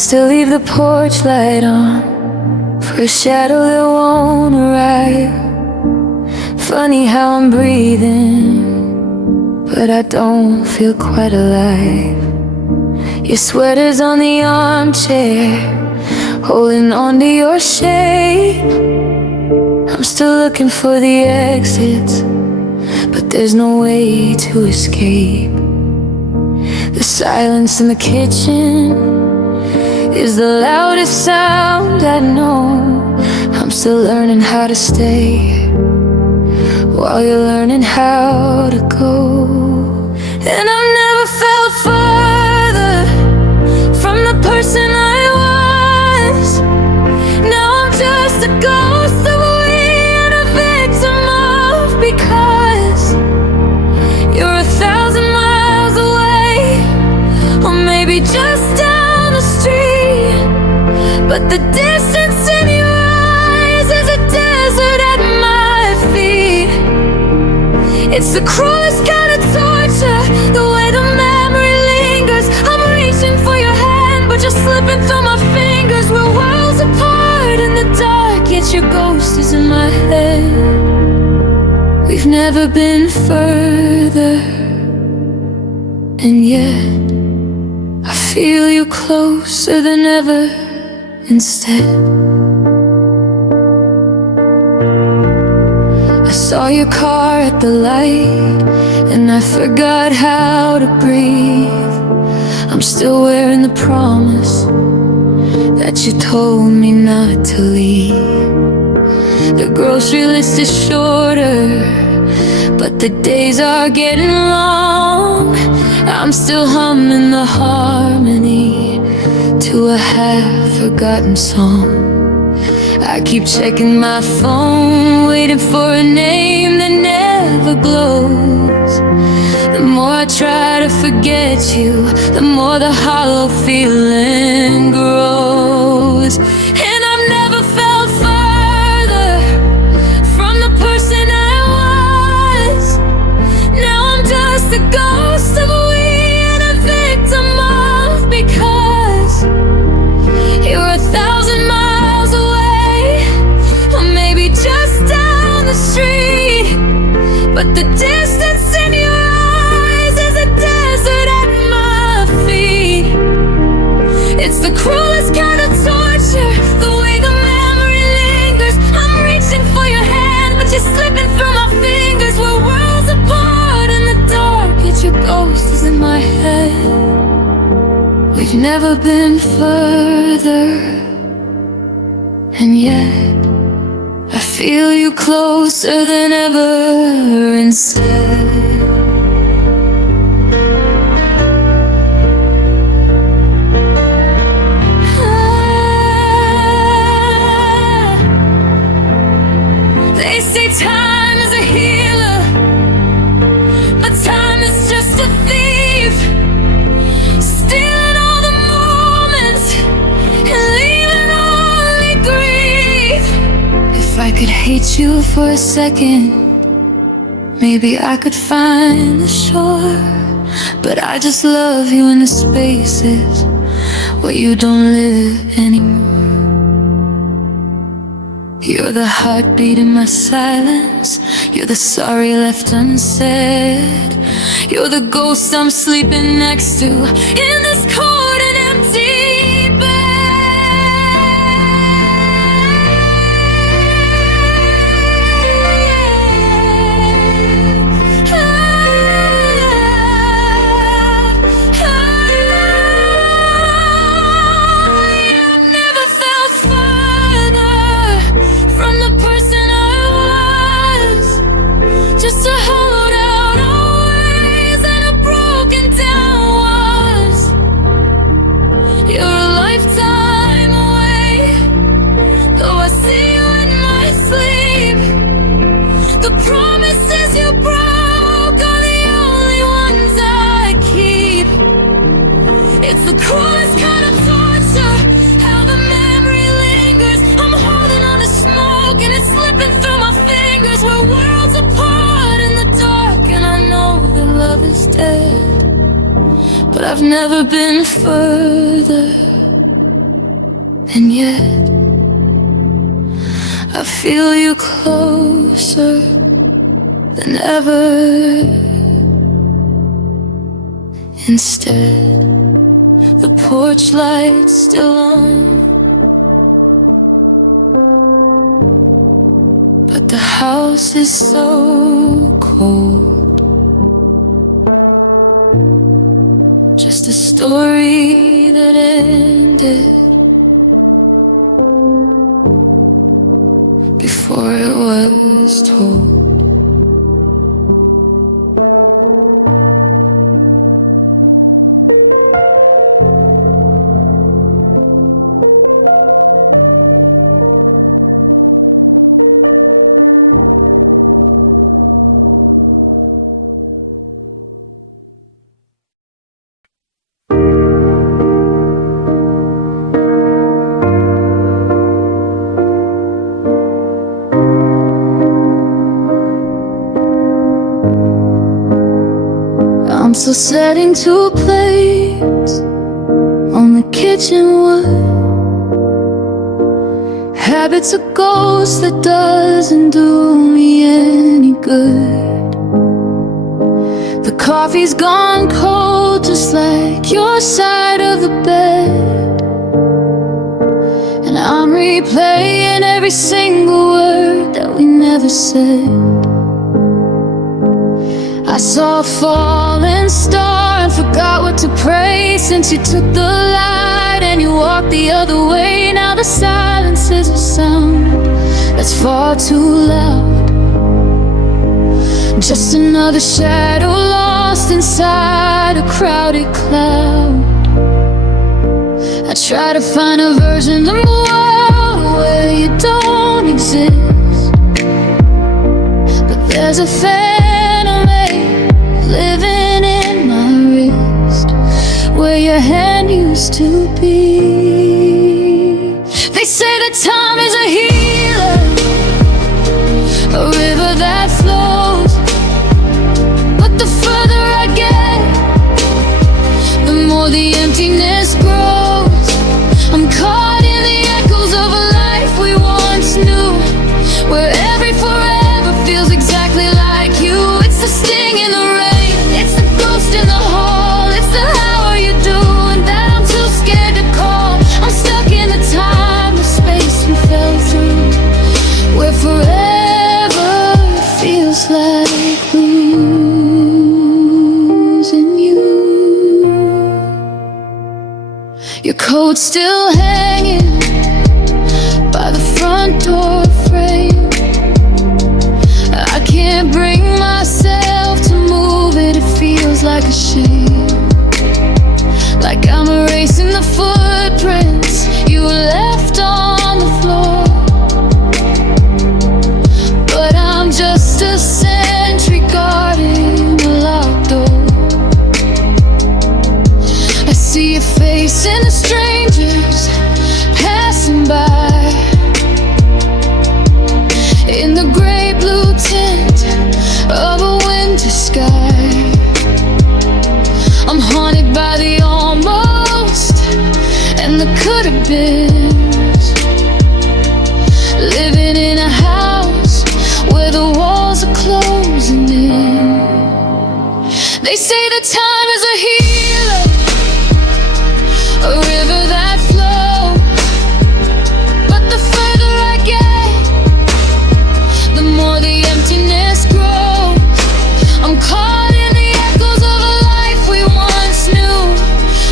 still leave the porch light on for a shadow that won't arrive. Funny how I'm breathing, but I don't feel quite alive. Your sweater's on the armchair, holding on to your shade. I'm still looking for the exits, but there's no way to escape. The silence in the kitchen is the loudest sound I know. I'm still learning how to stay while you're learning how to go. And I've never felt further from the person I was. Now I'm just a ghost of we and a victim of because you're 1,000 miles away, or maybe just down the street. But the distance in your eyes is a desert at my feet. It's the cruelest kind of torture, the way the memory lingers. I'm reaching for your hand, but you're slipping through my fingers. We're worlds apart in the dark, yet your ghost is in my head. We've never been further, and yet I feel you closer than ever instead. I saw your car at the light, and I forgot how to breathe. I'm still wearing the promise that you told me not to leave. The grocery list is shorter, but the days are getting long. I'm still humming the harmony to a half-forgotten song. I keep checking my phone, waiting for a name that never glows. The more I try to forget you, the more the hollow feeling grows. And I've never felt further from the person I was. Now I'm just a ghost of we and a victim of because you're 1,000 miles away, or maybe just down the street. But the distance in your eyes is a desert at my feet. It's the cruelest kind of torture, the way the memory lingers. I'm reaching for your hand, but you're slipping through my fingers. We're worlds apart in the dark, yet your ghost is in my head. We've never been further, and yet I feel you closer than ever instead. They say time is a healer, but time is just a thief, stealing all the moments and leaving only grief. If I could hate you for a second, maybe I could find the shore. But I just love you in the spaces where you don't live anymore. You're the heartbeat in my silence, you're the sorry left unsaid. You're the ghost I'm sleeping next to in this cold and empty just a hollowed out always and a broken down walls. You're a lifetime away, though I see you in my sleep. The promises you broke are the only ones I keep. It's the cruelest kind of torture, how the memory lingers. I'm holding on to smoke and it's slipping through my fingers. We're worlds apart in the dark, and I know that love is dead, but I've never been further. and yet I feel you closer than ever. Instead, the porch light's still on, but the house is so cold. Just a story that ended before it was told. I'm still setting 2 plates on the kitchen wood. Habits a ghost that doesn't do me any good. The coffee's gone cold, just like your side of the bed, and I'm replaying every single word that we never said. I saw a falling star and forgot what to pray, since you took the light and you walked the other way. Now the silence is a sound that's far too loud, just another shadow lost inside a crowded cloud. I try to find a version of the world where you don't exist, but there's a living in my wrist, where your hand used to be. They say that time is a healer, a river that flows, but the further I get, the more the emptiness grows. I'm caught in the echoes of a life we once knew, where every forever feels exactly like you. It's the sting in the rain, it's the ghost in the hall, it's the how are you doing that I'm too scared to call. I'm stuck in the time, the space we fell through, where forever feels like losing you. Your coat's still hanging by the front door frame. I can't bring myself to move it, it feels like a shame, like I'm erasing the footprints you left on the floor. But I'm just a sentry guarding the locked door. I see your face in the strangers passing by, in the gray blue tint of a winter sky. I'm haunted by the almost and the could have beens, living in a house where the walls are closing in. They say that time is a healer, a river that flows, but the further I get, the more the emptiness grows. I'm caught in the echoes of a life we once knew,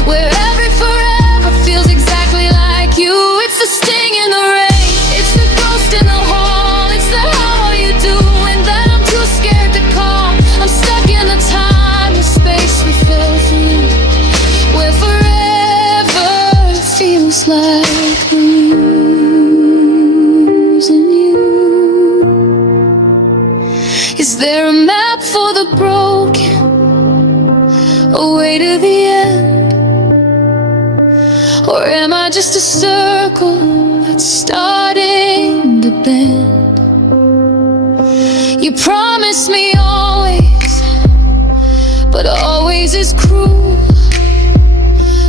where every forever feels exactly like you. It's the sting in the rain, it's the ghost in the hall, it's the how are you doing that I'm too scared to call. I'm stuck in the time, the space we fell through, where forever feels like losing you. Is there a map for the broken, a way to the end? Or am I just a circle that's starting to bend? You promised me always, but always is cruel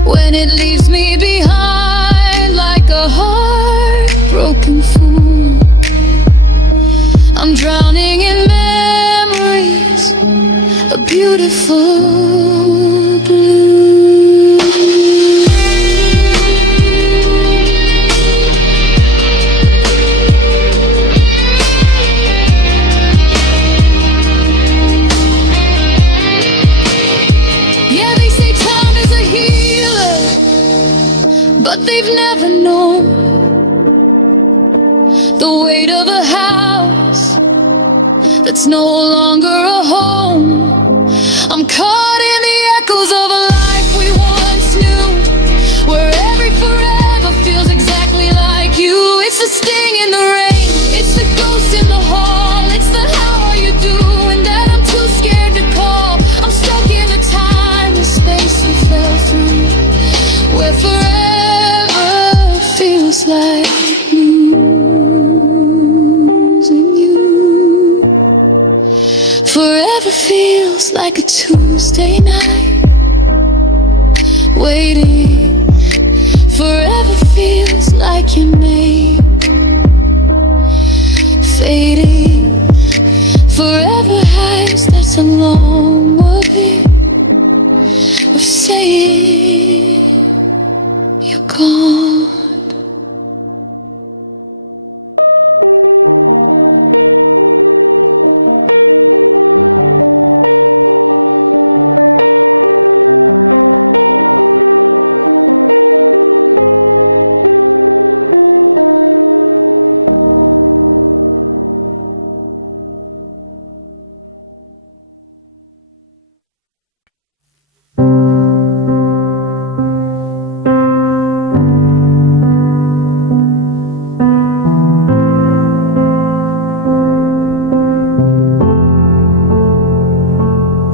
when it leaves me behind like a hole broken fool. I'm drowning in memories, a beautiful blue. Yeah, they say time is a healer, but they've never known the weight of a house that's no longer a home. I'm caught in the echoes of a life we once knew, where every forever feels exactly like you. It's the sting in the rain, it's the ghost in the hall, it's the how are you doing that I'm too scared to call. I'm stuck in a time and space we fell through, where forever feels like losing you. Forever feels like a Tuesday night, waiting. Forever feels like your name fading. Forever has that long way of saying you're gone.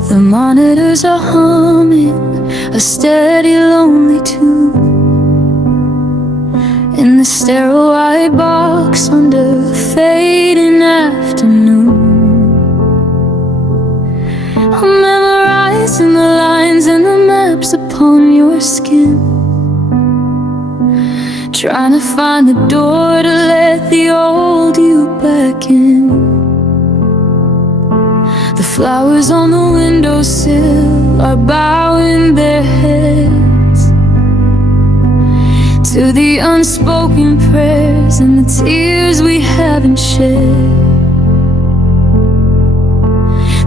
The monitors are humming a steady, lonely tune in the sterile white box under a fading afternoon. I'm memorizing the lines and the maps upon your skin, trying to find the door to let the old you back in. The flowers on the windowsill are bowing their heads to the unspoken prayers and the tears we haven't shed.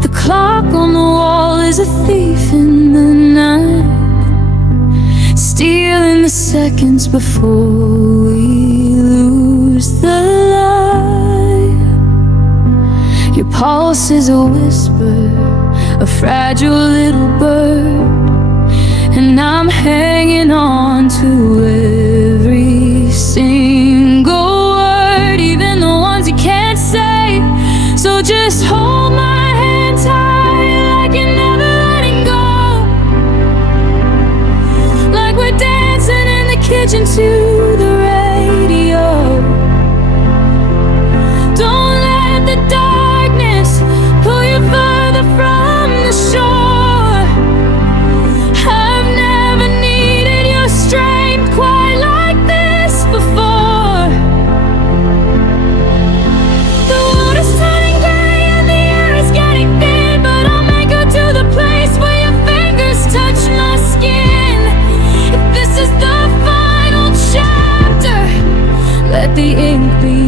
The clock on the wall is a thief in the night, stealing the seconds before we lose the light. Your pulse is a whisper, a fragile little bird, and I'm hanging on to every single word, even the ones you can't say. So just hold my hand tight, like you're never letting go, like we're dancing in the kitchen to the radio. Don't let the darkness pull you further from the shore. I've never needed your strength quite like this before. The water's turning gray and the air is getting thin, but I'll make it to the place where your fingers touch my skin. If this is the final chapter, let the ink be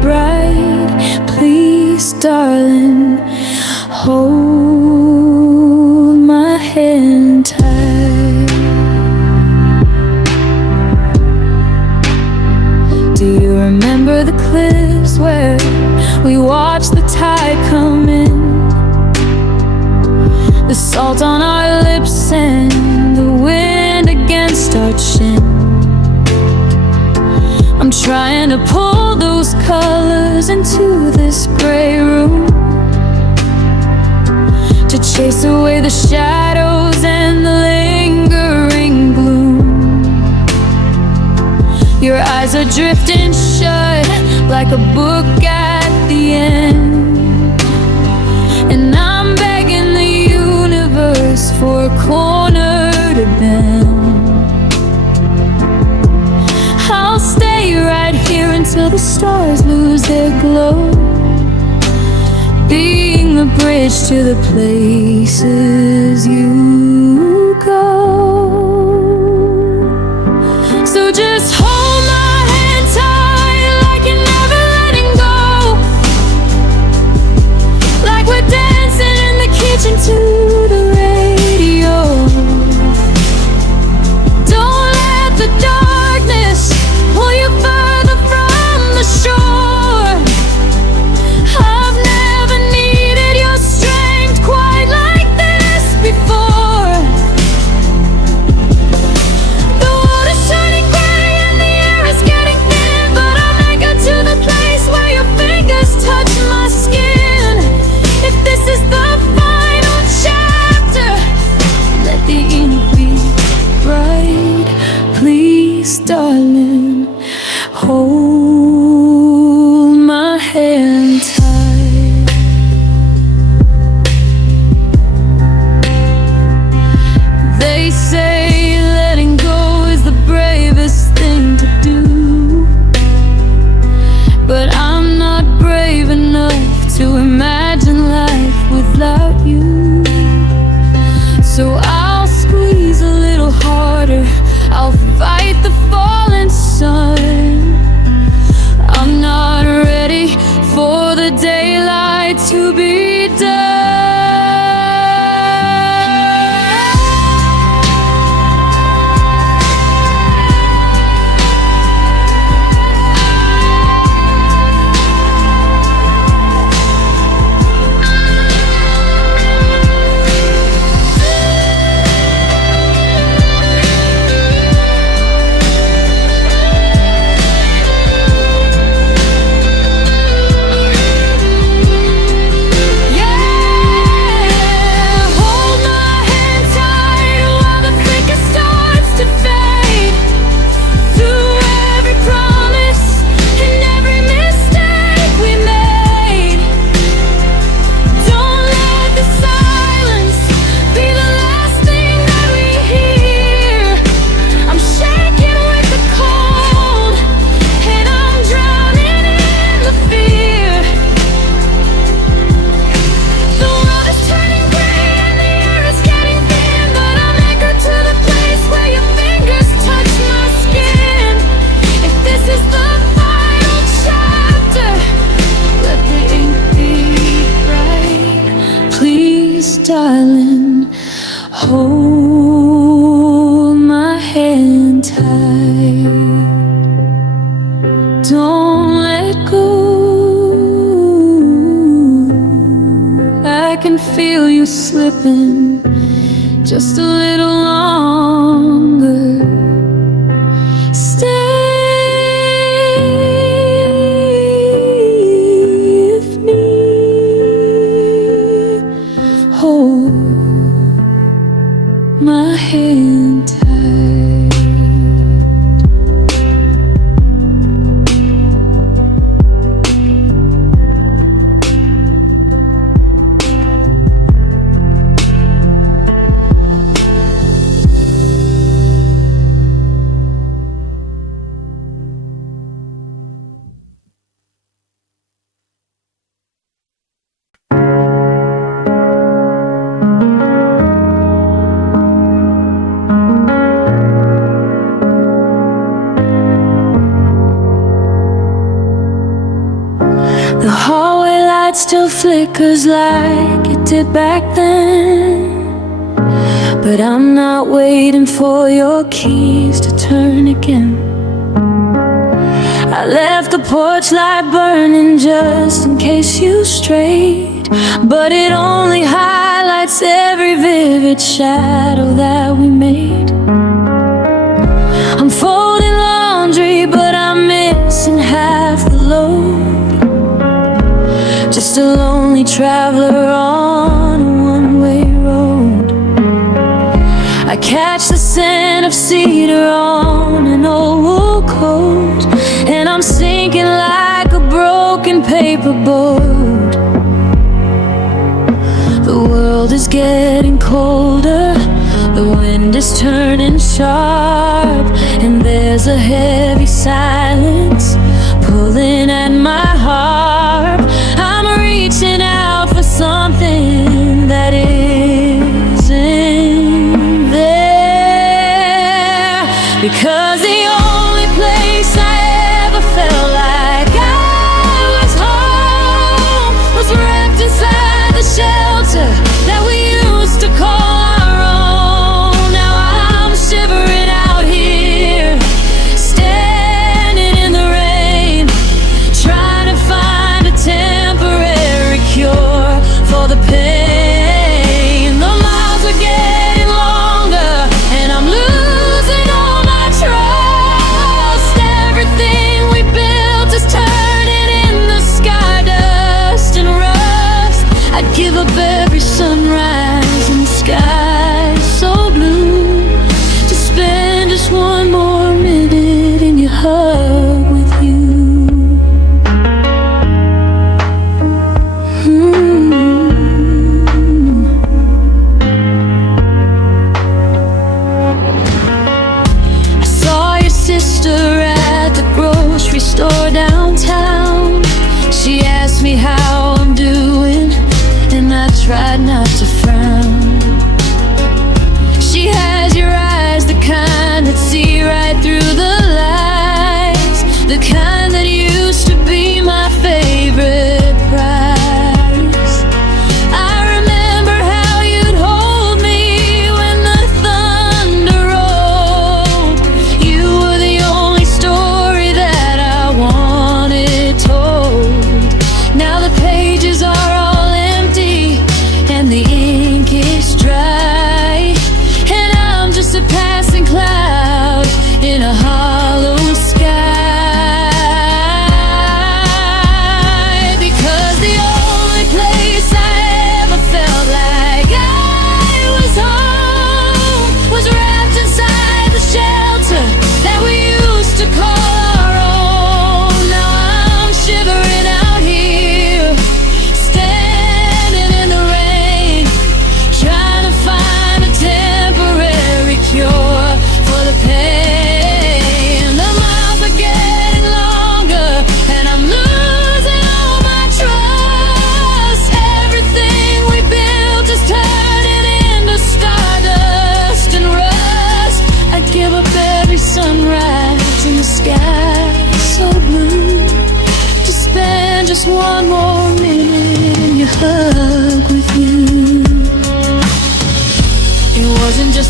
bright. Please, darling, hold my hand tight. Do you remember the cliffs where we watched the tide come in? The salt on our lips and the wind against our chin. I'm trying to pull those colors into this gray room, to chase away the shadows and the lingering gloom. Your eyes are drifting shut like a book at the end, and I'm begging the universe for a corner to bend. I'll stay right here until till the stars lose their glow, being the bridge to the places you go. So just hold my hand tight, like you're never letting go, like we're dancing in the kitchen to the radio. Don't let the darkness pull you further from the shore. I've never needed your strength quite like this before. The water's turning gray and the air is getting thin, but I'll make it to the place where your fingers touch my skin. If this is the final chapter, let the ink be bright. Please, darling, hold my hand tight. They say letting go is the bravest thing to do, but I'm not brave enough to imagine life without you. So I'll squeeze a little harder, I'll fight the falling sun. I'm not ready for the daylight to be done. Darling, hold my hand tight. Don't let go. I can feel you slipping just a little longer. Stay with me. Hold my hand tight. The hallway light still flickers like it did back then, but I'm not waiting for your keys to turn again. I left the porch light burning just in case you strayed, but it only highlights every vivid shadow that we made. I'm folding laundry, but I'm missing half the load. Just a lonely traveler on a one-way road. I catch the scent of cedar on an old wool coat, and I'm sinking like a broken paper boat. The world is getting colder, the wind is turning sharp, and there's a heavy silence pulling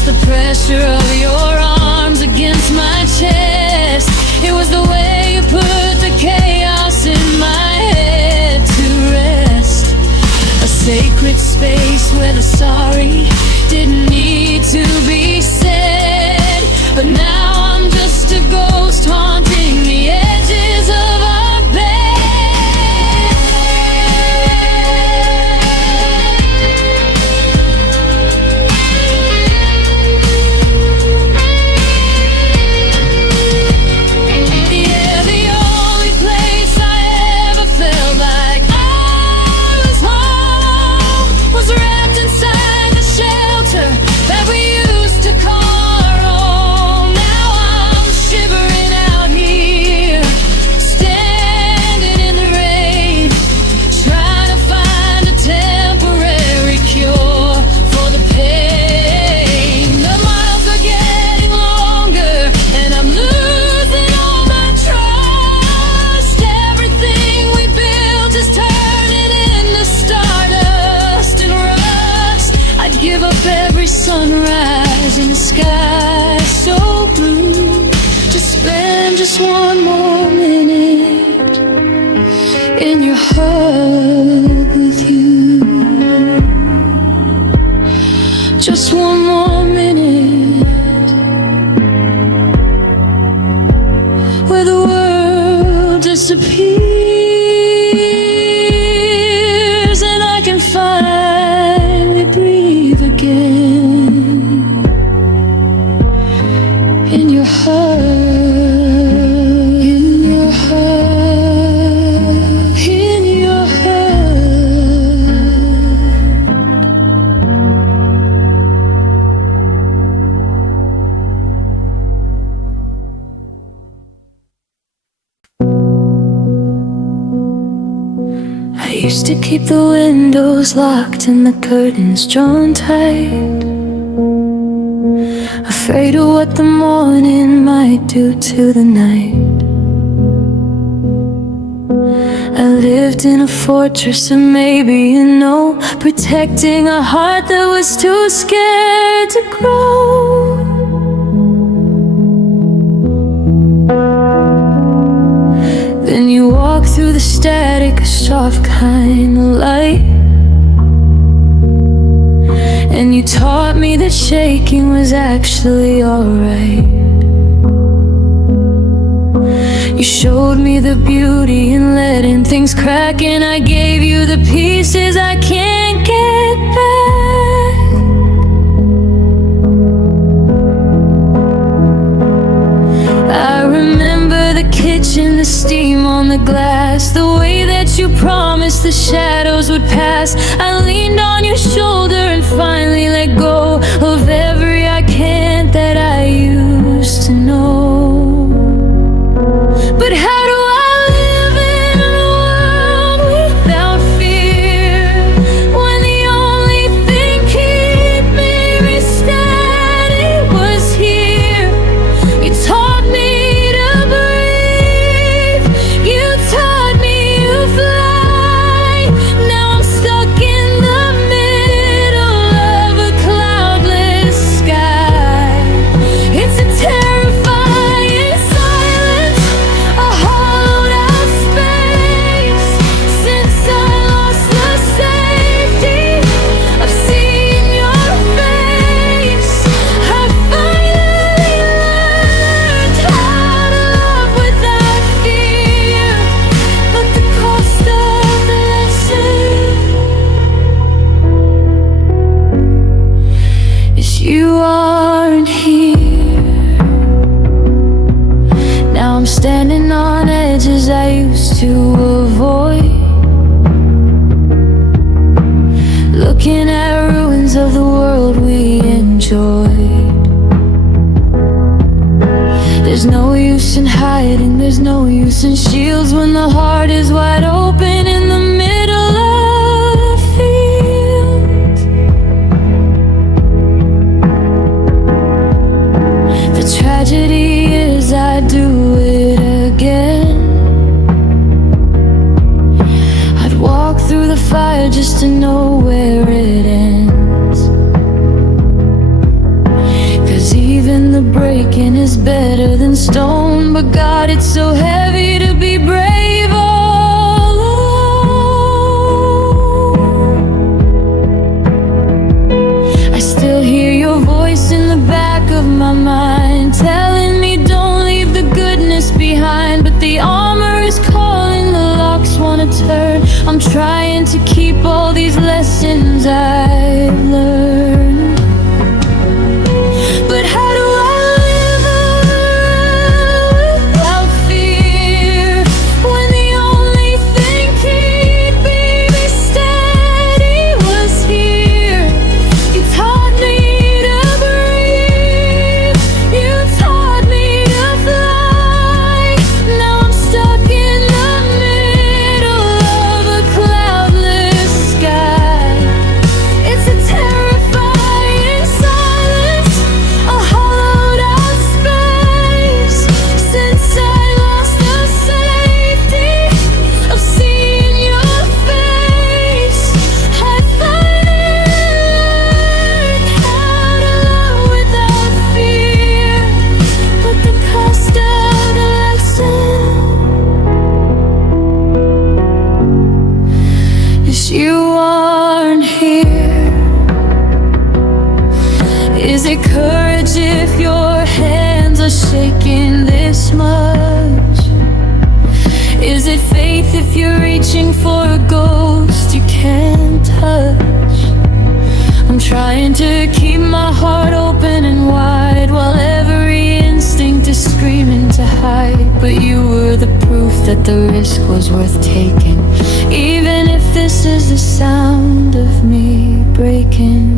just the pressure of your arms against my chest. It was the way you put the chaos in my head to rest. A sacred space where the sorry didn't need to be said. But now I'm just a ghost haunting the edges of our bed. Yeah, the only place I ever felt like I was home was wrapped inside the shelter that we used to call our own. Now I'm shivering out here, standing in the rain, trying to find a temporary cure for the pain. The miles are getting longer and I'm losing all my trust. Everything we built is turning into stardust and rust. I'd give up every sunrise in the sky so blue to spend just one more minute in your hug with you. Just one more minute where the world disappears and I can finally breathe again in your hug, in your hug, in your hug. I used to keep the windows locked and the curtains drawn tight, afraid of what the morning might do to the night. I lived in a fortress of maybe, you know, protecting a heart that was too scared to grow. Then you walk through the static, a soft kind of light, and you taught me that shaking was actually alright. You showed me the beauty in letting things crack, and I gave you the pieces I can't get back. I remember the kitchen, the steam on the glass, the way that you promised the shadows would pass. I leaned on your shoulder and finally let go of every I can't that I used to know. But how do I live in a world without fear, when the only thing keeping me steady was here? You taught me to breathe, you taught me to fly. Now I'm stuck in the middle of a cloudless sky. It's a terrifying silence, a hollowed out space. Since I lost the safety of seeing your face, I finally learned how to love without fear. But the cost of the lesson is you aren't here. Now I'm standing on edges I used to avoid, looking at ruins of the world we enjoyed. There's no use in hiding, there's no use in shields when the heart is wide open in the middle of a field. The tragedy is I do it again. I'd walk through the fire just to know where it ends. skin is better than stone. But God, it's so heavy to be brave all alone. I still hear your voice in the back of my mind, telling me don't leave the goodness behind. But the armor is calling, the locks wanna turn. I'm trying to keep all these lessons I've learned. But how do I live without fear, when the only thing keeping me steady was here? You taught me to breathe, you taught me to fly. Now I'm stuck in the middle of a cloudless sky. It's a terrifying silence, a hollowed out space. Since I lost the safety of seeing your face, I finally learned how to love without fear. But the cost of the lesson is you aren't here. Is it courage if your hands are shaking this much? Is it faith if you're reaching for a ghost you can't touch? I'm trying to keep my heart open and wide, while every instinct is screaming to hide. But you were the proof that the risk was worth taking, even if this is the sound of me breaking.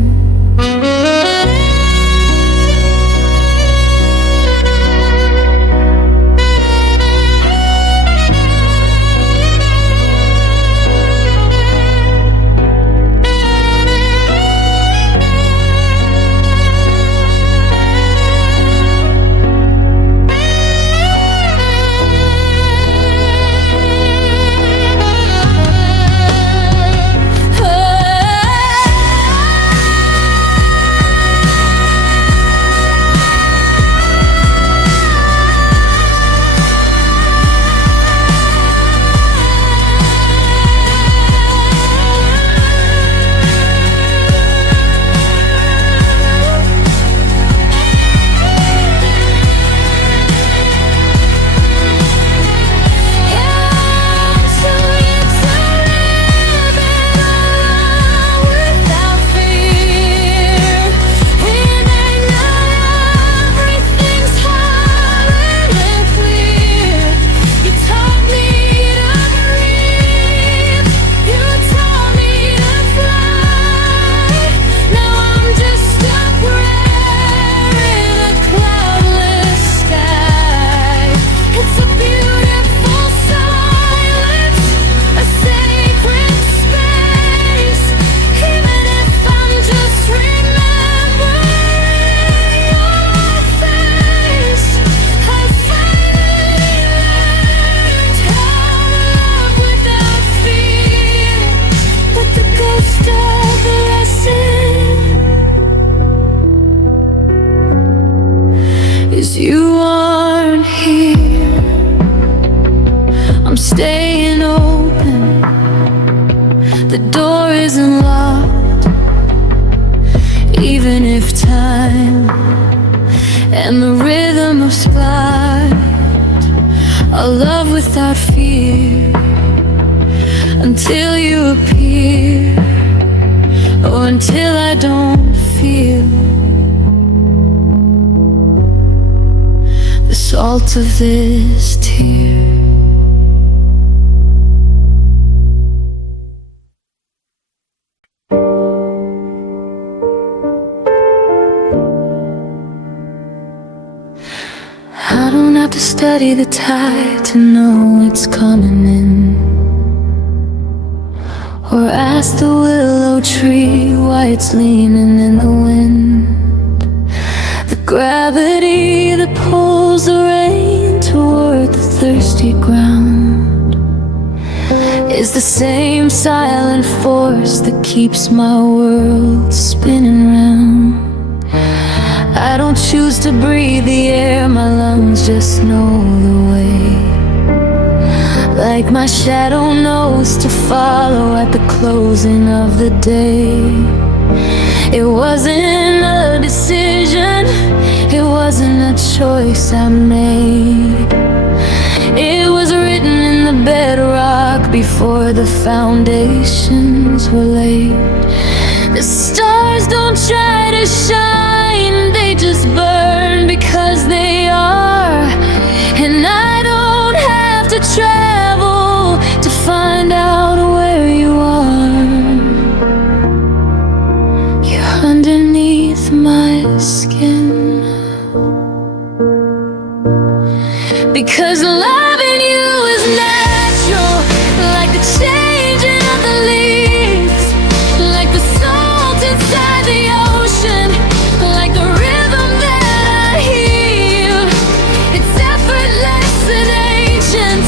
You aren't here. I'm staying open, the door isn't locked. Even if time and the rhythm of spite, a love without fear, until you appear, or until I don't feel the salt of this tear. I don't have to study the tide to know it's coming in, or ask the willow tree why it's leaning in the wind. The gravity that pulls the rain toward the thirsty ground is the same silent force that keeps my world spinning round. I don't choose to breathe the air, my lungs just know the way. Like my shadow knows to follow at the closing of the day. It wasn't a decision, it wasn't a choice I made. It was written in the bedrock before the foundations were laid. The stars don't try to shine, they just burn because they are. And I don't have to travel to find out where you are. You're underneath my skin. Because loving you is natural, like the changing of the leaves, like the salt inside the ocean, like the rhythm that I hear. It's effortless and ancient,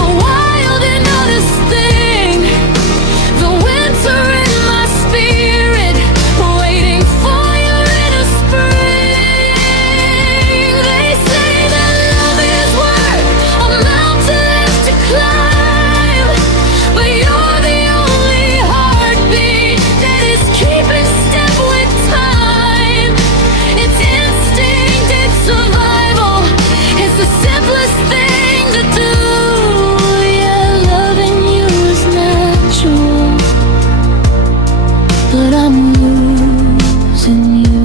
a wild and honest thing. The winter in my spirit, waiting for your inner spring. They say that love is work, a mountain to climb, but you're the only heartbeat that is keeping step with time. It's instinct, it's survival, it's the simplest thing to do. Yeah, loving you is natural, but I'm losing you.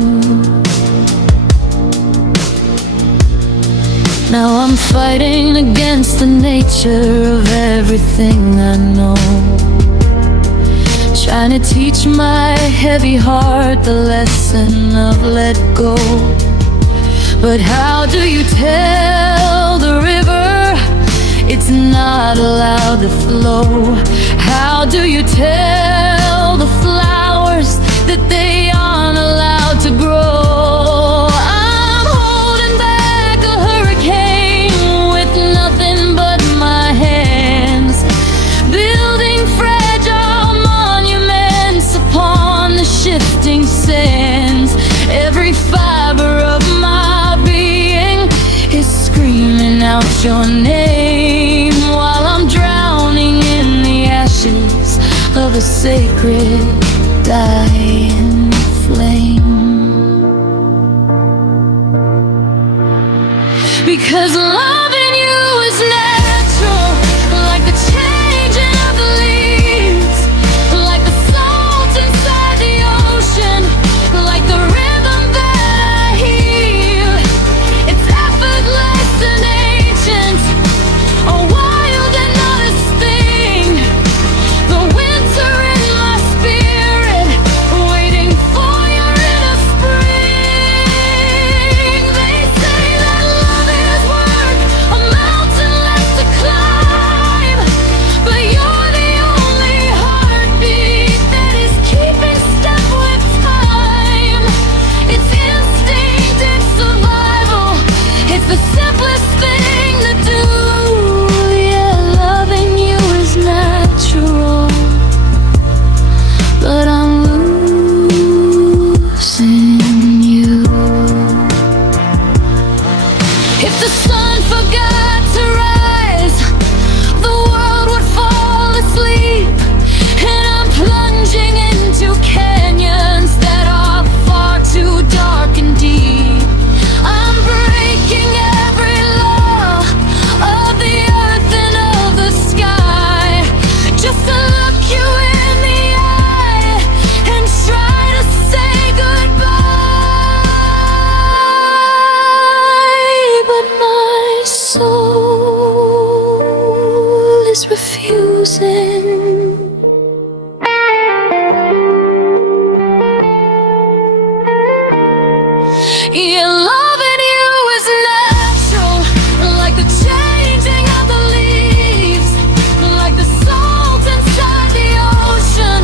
Now I'm fighting against the nature of everything I know, trying to teach my heavy heart the lesson of let go. But how do you tell the river it's not allowed to flow? How do you tell the flowers that they aren't allowed to grow? I'm holding back a hurricane with nothing but my hands, building fragile monuments upon the shifting sands. Every fiber of my being is screaming out your name, while I'm drowning in the ashes of a sacred dying flame. Because loving you is natural, like the changing of the leaves, like the salt inside the ocean, like the rhythm that I hear. It's effortless and ancient, a wild and honest thing. The winter in my spirit, waiting for your inner spring. They say that love is work, a mountain left to climb, but you're the only heartbeat that is keeping step with time. It's instinct, it's survival, it's the simplest thing to do. Yeah, loving you is natural, but I'm losing you. If the sun forgot to rise, the world would fall asleep, and I'm plunging into canyons that are far too dark and deep. I'm breaking every law of the earth and of the sky, just to look you in the eye and try to say goodbye. But my soul is refusing. Yeah, loving you is natural, like the changing of the leaves, like the salt inside the ocean,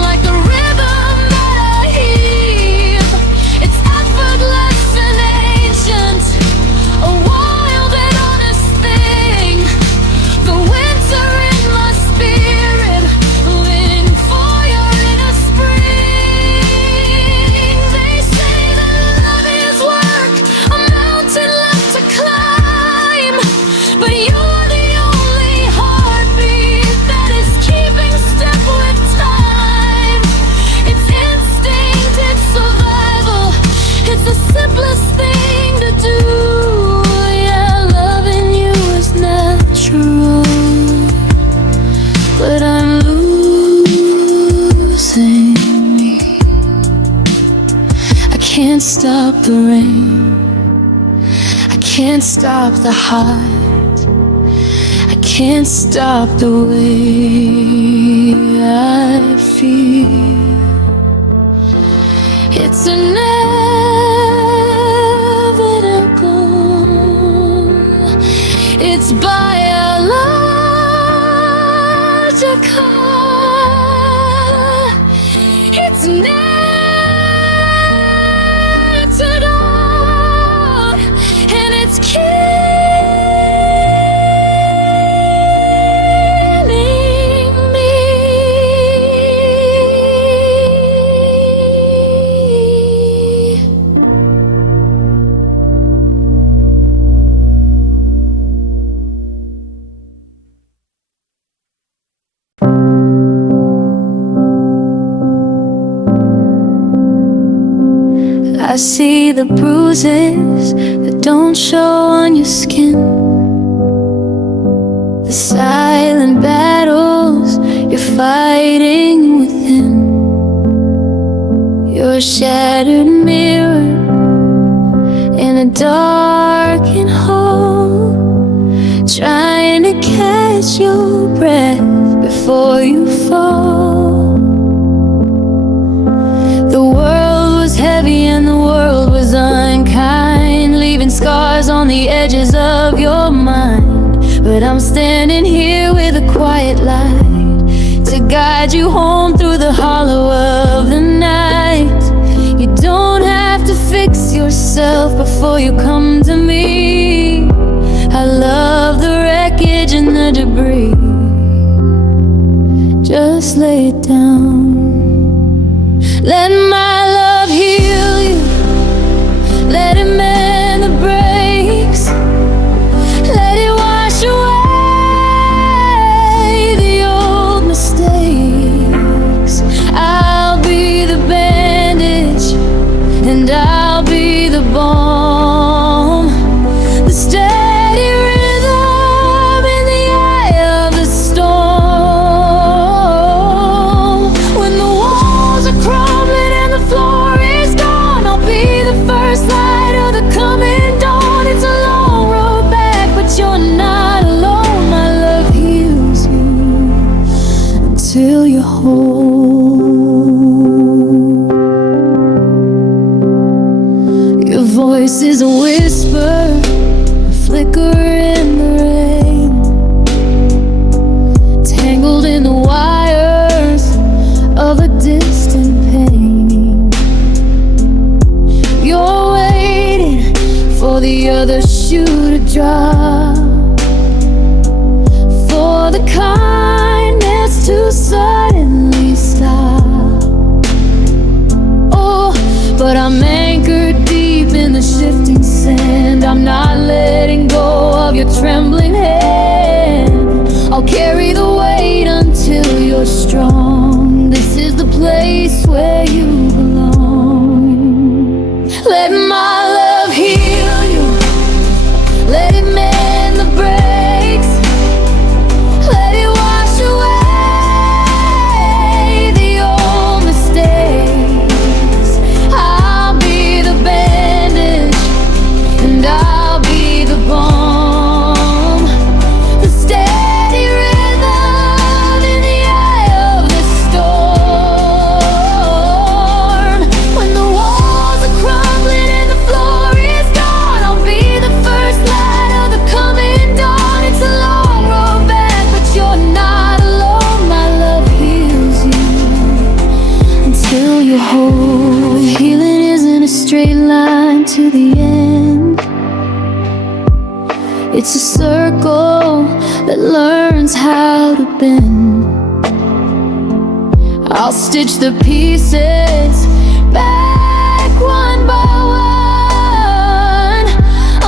like the rhythm that I hear. It's effortless and ancient, a wild and honest thing. The winter in my spirit, stop the rain, I can't stop the heart, I can't stop the way I feel. It's inevitable, it's biological, it's natural, and it's killing me. I see the bruises that don't show on your skin, the silent battles you're fighting within. You're a shattered mirror in a darkened hall, trying to catch your breath before you fall. The world was heavy and the world was unkind, leaving scars on the edges of your mind. But I'm standing here with a quiet light to guide you home through the hollow of the night. You don't have to fix yourself before you come to me. I love the wreckage and the debris. Just lay it down. Let my love heal you, let it mend the breaks, let it wash away the old mistakes. I'll be the bandage and I'll be the balm, the steady rhythm in the eye of the storm. When the walls are crumbling and the floor is gone, I'll be the first light of the coming dawn. It's a long road back, but you're not alone. My love heals you until you're whole. Your voice is a whisper, a flicker in the rain, tangled in the wires of a distant pain. You're waiting for the other shoe to drop, for the kindness to suddenly stop. Oh, but I'm anchored deep in the shifting sand. I'm not letting go of your trembling hand. I'll carry the weight until you're strong. This is the place where you belong. Let my love heal you, let it mend the breaks, let it wash away the old mistakes. I'll be the bandage and I'll be the balm, the steady rhythm in the eye of the storm. When the walls are crumbling and the floor is gone, I'll be the first light of the coming dawn. It's a long road back, but you're not alone. My love heals you until you're whole. Healing isn't a straight line to the end. It's a circle that learns how to bend. I'll stitch the pieces back one by one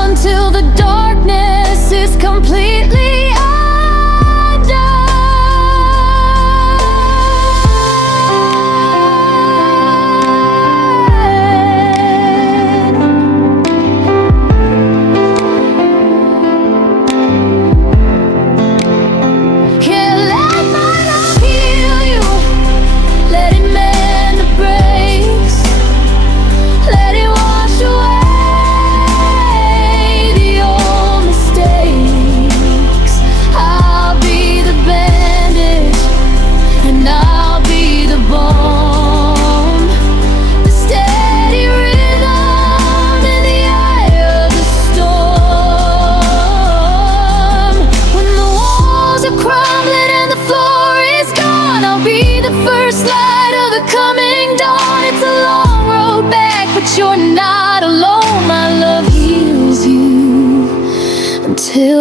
until the darkness is completely Can't let my love heal you, let it mend the breaks, let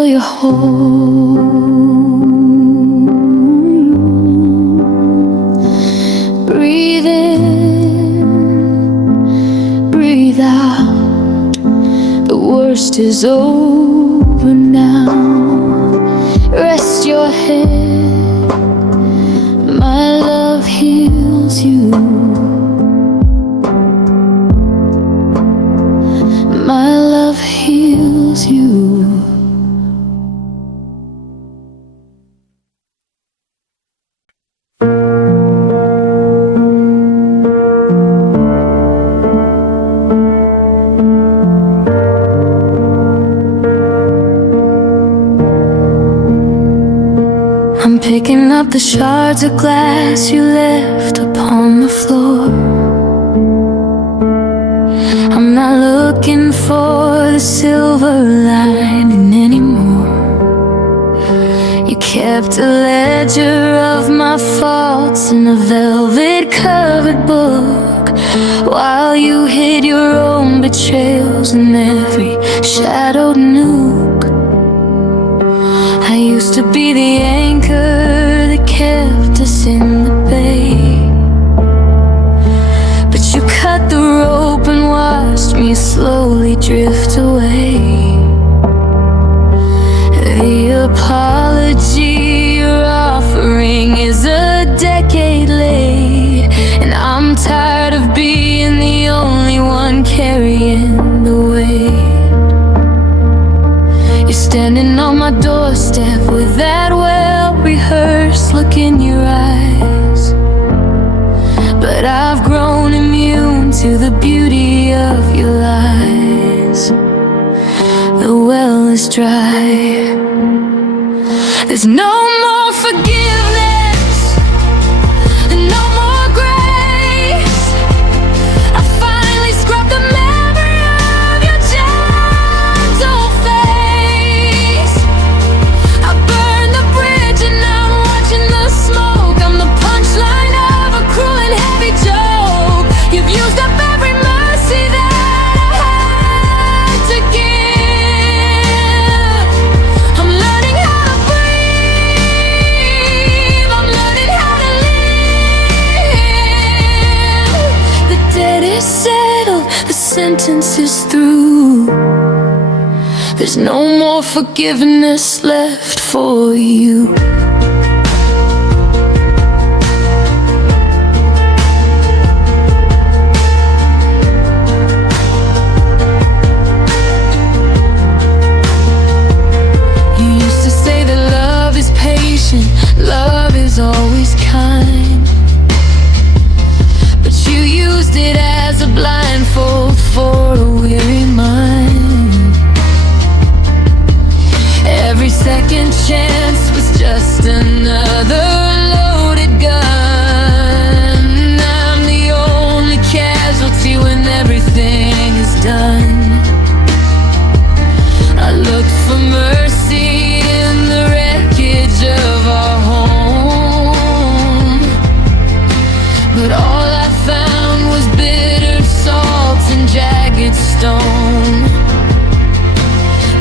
feel your hold. Breathe in, breathe out. The worst is over now. Rest your head, my love heals you. My love heals you. I'm picking up the shards of glass you left upon the floor. I'm not looking for the silver lining anymore. You kept a ledger of my faults in a velvet-covered book, while you hid your own betrayals in every shadowed nook. I used to be the anchor that kept us in the bay, but you cut the rope and watched me slowly drift away. The apology you're offering is a decade late, and I'm tired of being the only one carrying the weight. You're standing on my doorstep with that well-rehearsed look in your eyes, but I've grown immune to the beauty of your lies. The well is dry. There's no more forgiveness, no more grace. I finally scrubbed the memory of your gentle face. I burned the bridge and now I'm watching the smoke. I'm the punchline of a cruel and heavy joke. You've used up every mercy that I had to give. I'm learning how to breathe, I'm learning how to live. The debt is settled, the sentence is through. There's no more forgiveness left for you. You used to say that love is patient, love is always kind, but you used it as a blindfold for a weary mind. Every second chance was just another loaded gun. I'm the only casualty when everything is done. I looked for mercy in the wreckage of our home, but all I found was bitter salt and jagged stone.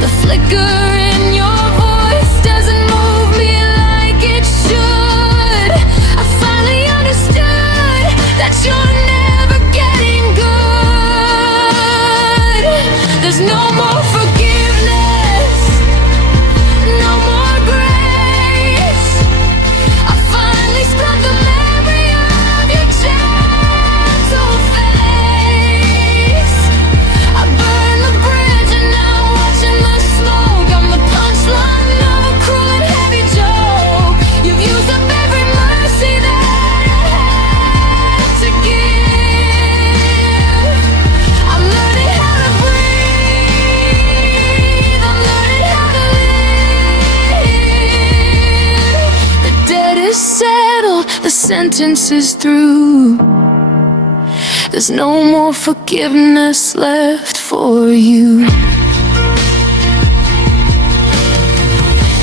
The flicker in your voice doesn't move me like it should. I finally understood that you're never getting good. There's no more forgiveness, no more grace. I finally scrubbed the memory of your gentle face. I burned the bridge and now I'm watching the smoke. I'm the punchline of a cruel and heavy joke. You've used up every mercy that I had to give. I'm learning how to breathe, I'm learning how to live. The debt is settled, the sentence is through. There's no more forgiveness left for you.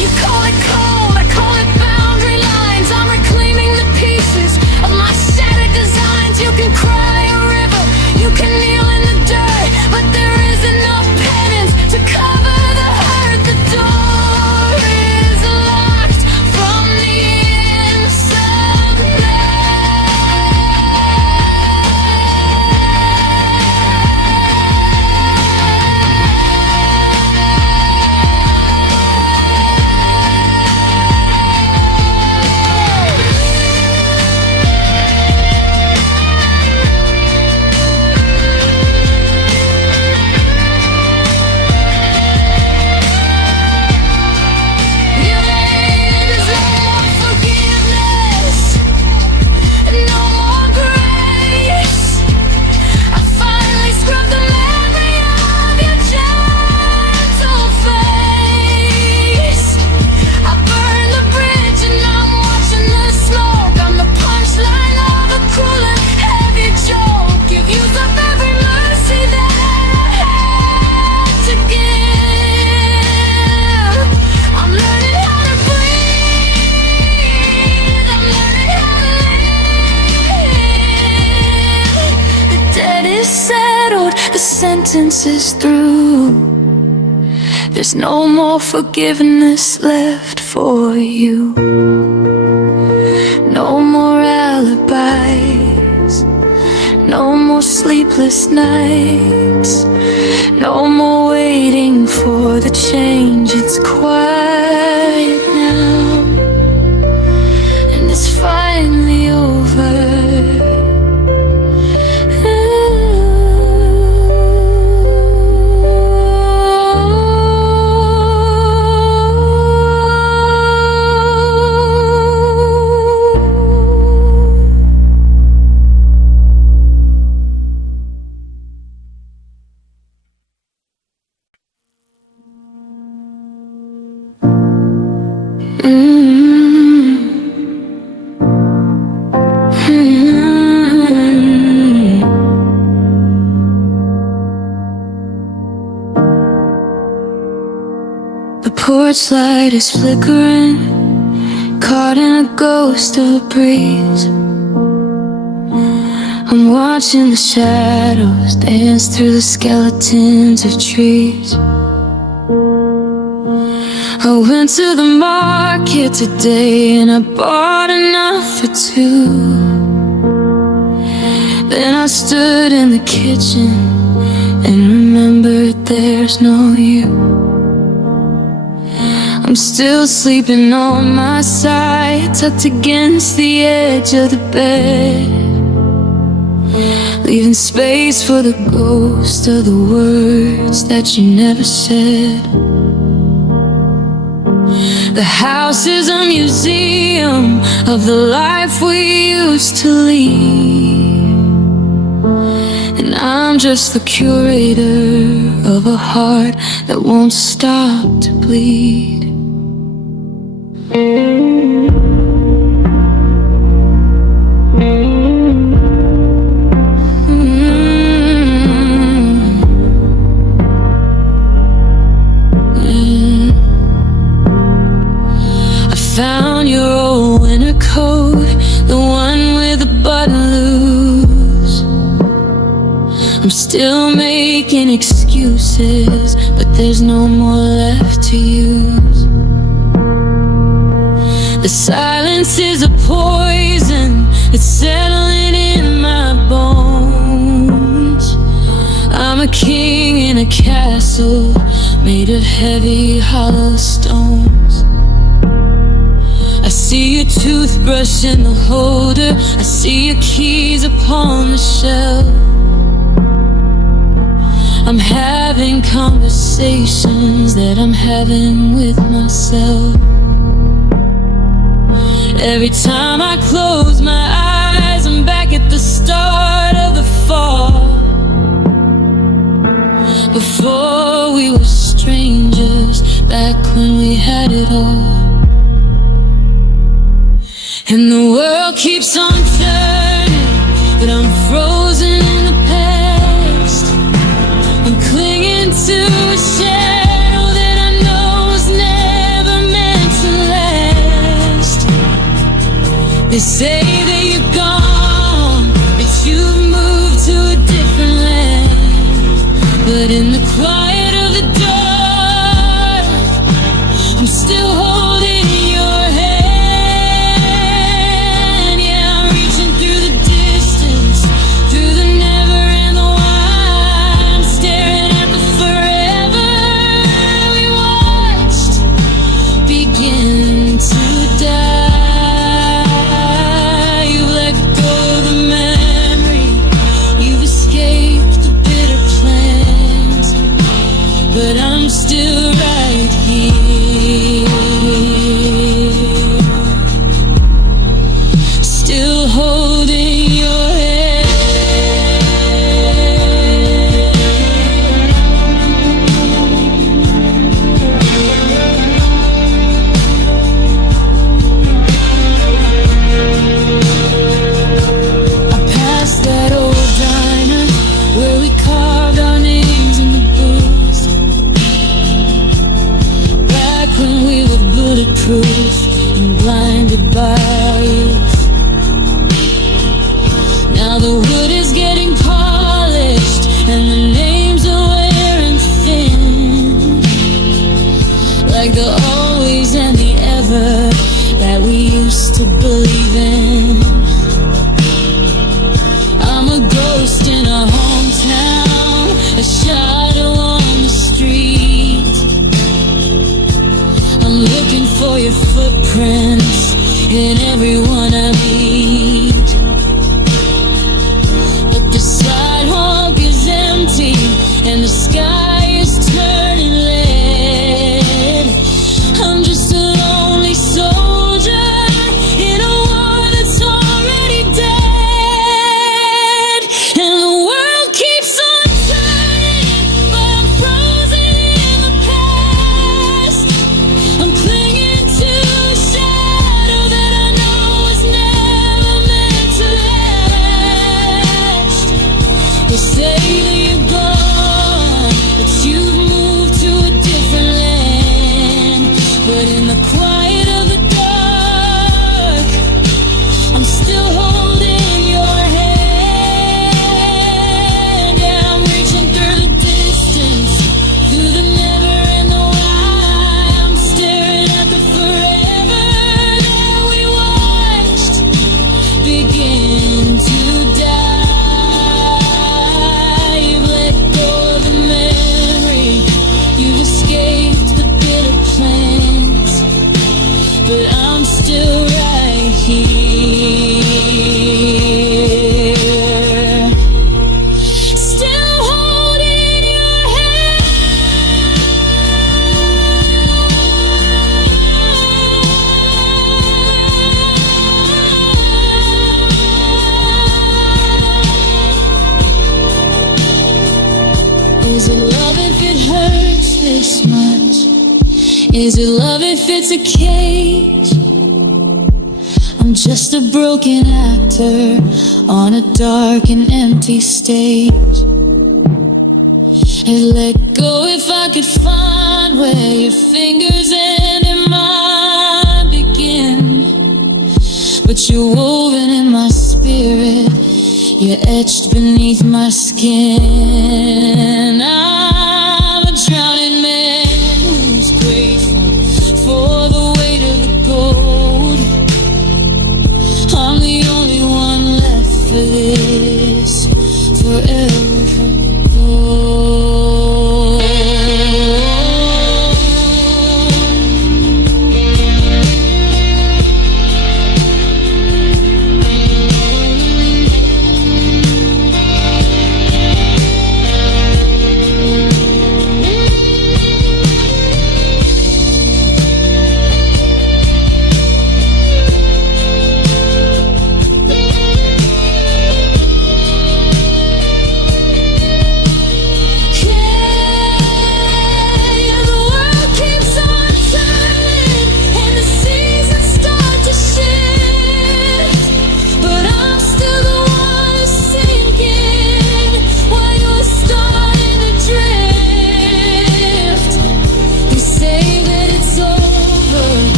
You call it cold, I call it boundary lines. I'm reclaiming the pieces of my shattered designs. You can cry a river, you can kneel in the dirt, but there is enough penance to cover the hurt. The door sentence is through. There's no more forgiveness left for you. No more alibis, no more sleepless nights, no more waiting for the change. It's quiet now, and it's finally over. The porch light is flickering, caught in a ghost of a breeze. I'm watching the shadows dance through the skeletons of trees. I went to the market today and I bought enough for two. Then I stood in the kitchen and remembered there's no you. I'm still sleeping on my side, tucked against the edge of the bed, leaving space for the ghost of the words that you never said. The house is a museum of the life we used to lead, and I'm just the curator of a heart that won't stop to bleed. Found your old winter coat, the one with the button loose. I'm still making excuses, but there's no more left to use. The silence is a poison that's settling in my bones. I'm a king in a castle made of heavy hollow stones. I see your toothbrush in the holder, I see your keys upon the shelf. I'm having conversations that I'm having with myself. Every time I close my eyes, I'm back at the start of the fall, before we were strangers, back when we had it all. And the world keeps on turning, but I'm frozen in the past. I'm clinging to a shadow that I know was never meant to last. They say that you're gone, that you've moved to a different land, but in the quiet of the dark, I'm still holding your hand. But I'm still right here, still holding your hand. I passed that old diner where we carved our names in the booth, when we were bulletproof and blinded by our youth. Now the wood is getting polished and the names are everyone I meet. But the sidewalk is empty and the sky is turning red. I'm just a lonely soldier in a war that's already dead. And the world keeps on turning, but I'm frozen in the past. I'm clinging to a shadow that I know was never meant to last. They say that you're gone, that you've moved to a different land. But in the quiet of the dark, I'm still holding your hand. Yeah, I'm reaching through the distance, through the never and the why. I'm staring at the forever that we watched begin to die. You've let go of the memory, you've escaped the bitter plans, but I'm still right here, still holding your hand. Is it love if it hurts this much? Is it love if it's a cage? I'm just a broken actor on a dark and empty stage. I'd let go if I could find where your fingers end and mine begin. But you're woven in my spirit, you're etched beneath my skin. I'm a drowning man who's grateful for the weight of the gold. I'm the only one left for this forever.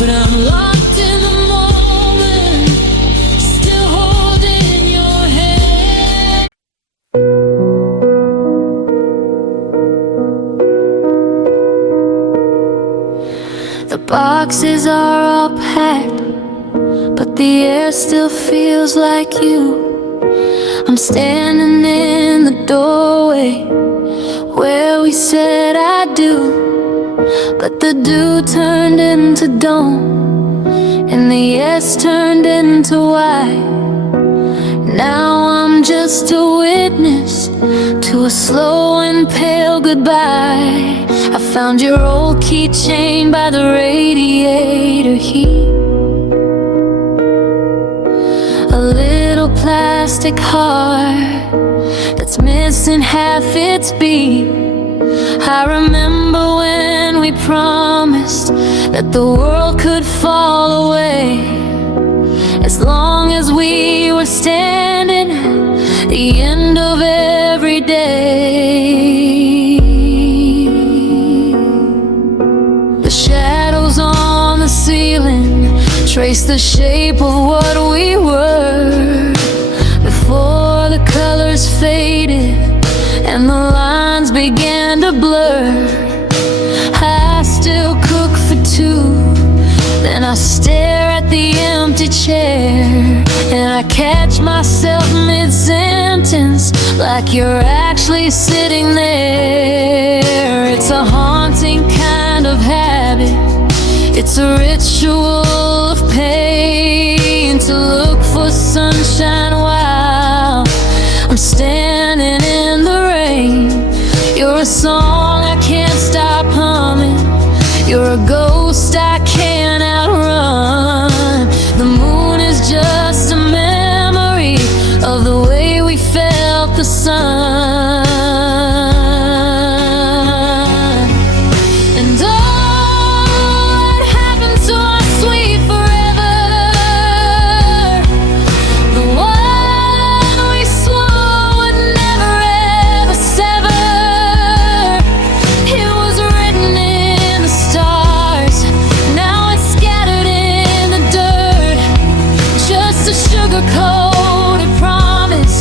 But I'm locked in the moment, still holding your hand. The boxes are all packed, but the air still feels like you. I'm standing in the doorway where we said I do. But the dew turned into dawn, and the yes turned into why. Now I'm just a witness to a slow and pale goodbye. I found your old keychain by the radiator heat, a little plastic heart that's missing half its beat. I remember when we promised that the world could fall away, as long as we were standing at the end of every day. The shadows on the ceiling trace the shape of what we were before the colors faded and the lines began to blur. I still cook for two, then and I stare at the empty chair, and I catch myself mid-sentence, like you're actually sitting there. It's a haunting kind of habit, it's a ritual of pain, to look for sunshine while I'm standing in the rain. You're a song I can't stop humming, you're a ghost I can't outrun. The moon is just a memory of the way we felt the sun. And oh, what happened to our sweet forever? The one we swore would never ever sever. It was written in the stars, now it's scattered in the dirt. Just a sugar-coated promise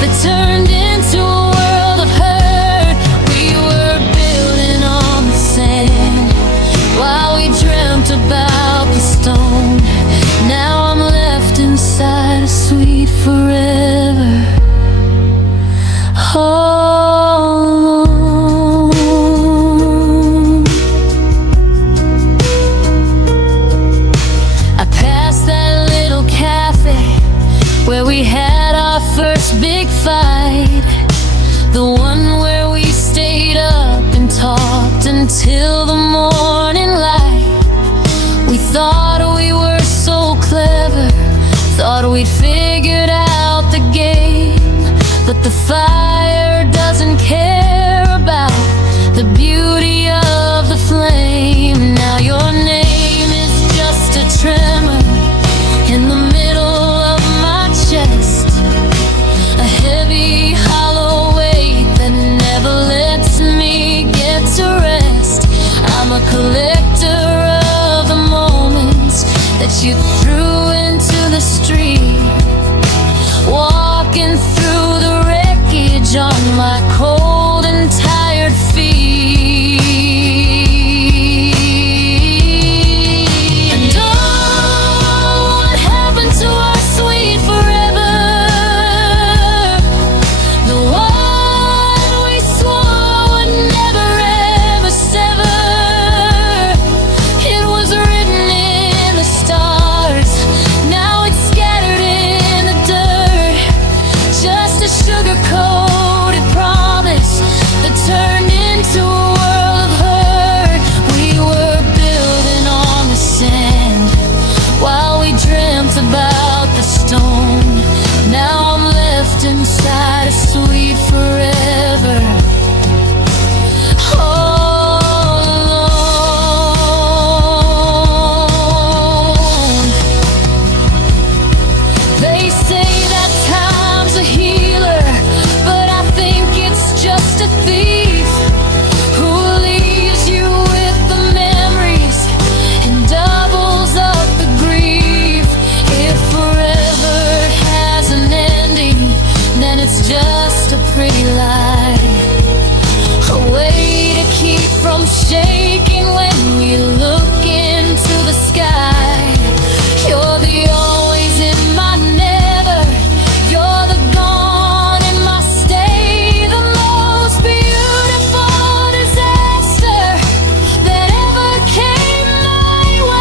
that turned into a world of hurt. We were building on the sand while we dreamt about the stone. Now I'm left inside a sweet forever, all alone. I passed that little cafe where we had our first big fight, the one where we stayed up and talked until the morning light. We thought we were so clever, thought we'd figured out the game, but the fire doesn't care about the beauty of the flame. Now your name is just a tremor in the middle of my chest, a heavy hollow weight that never lets me get to rest. I'm a collector of the moments that you threw into the street, walking through the wreckage on my cold and tired feet. And oh, what happened to our sweet forever? The one we swore would never ever sever. It was written in the stars, now it's scattered in the dirt. Just a sugar-coated promise that turned into a world of hurt. We were building on the sand while we dreamt about the stone. Now I'm left inside a sweet forever, all alone. They say that time's a healer, but I think it's just a thief who leaves you with the memories and doubles up the grief. If forever has an ending, then it's just a pretty lie, a way to keep from shaking when we look into the sky. You're the always in my never, you're the gone in my stay, the most beautiful disaster that ever came my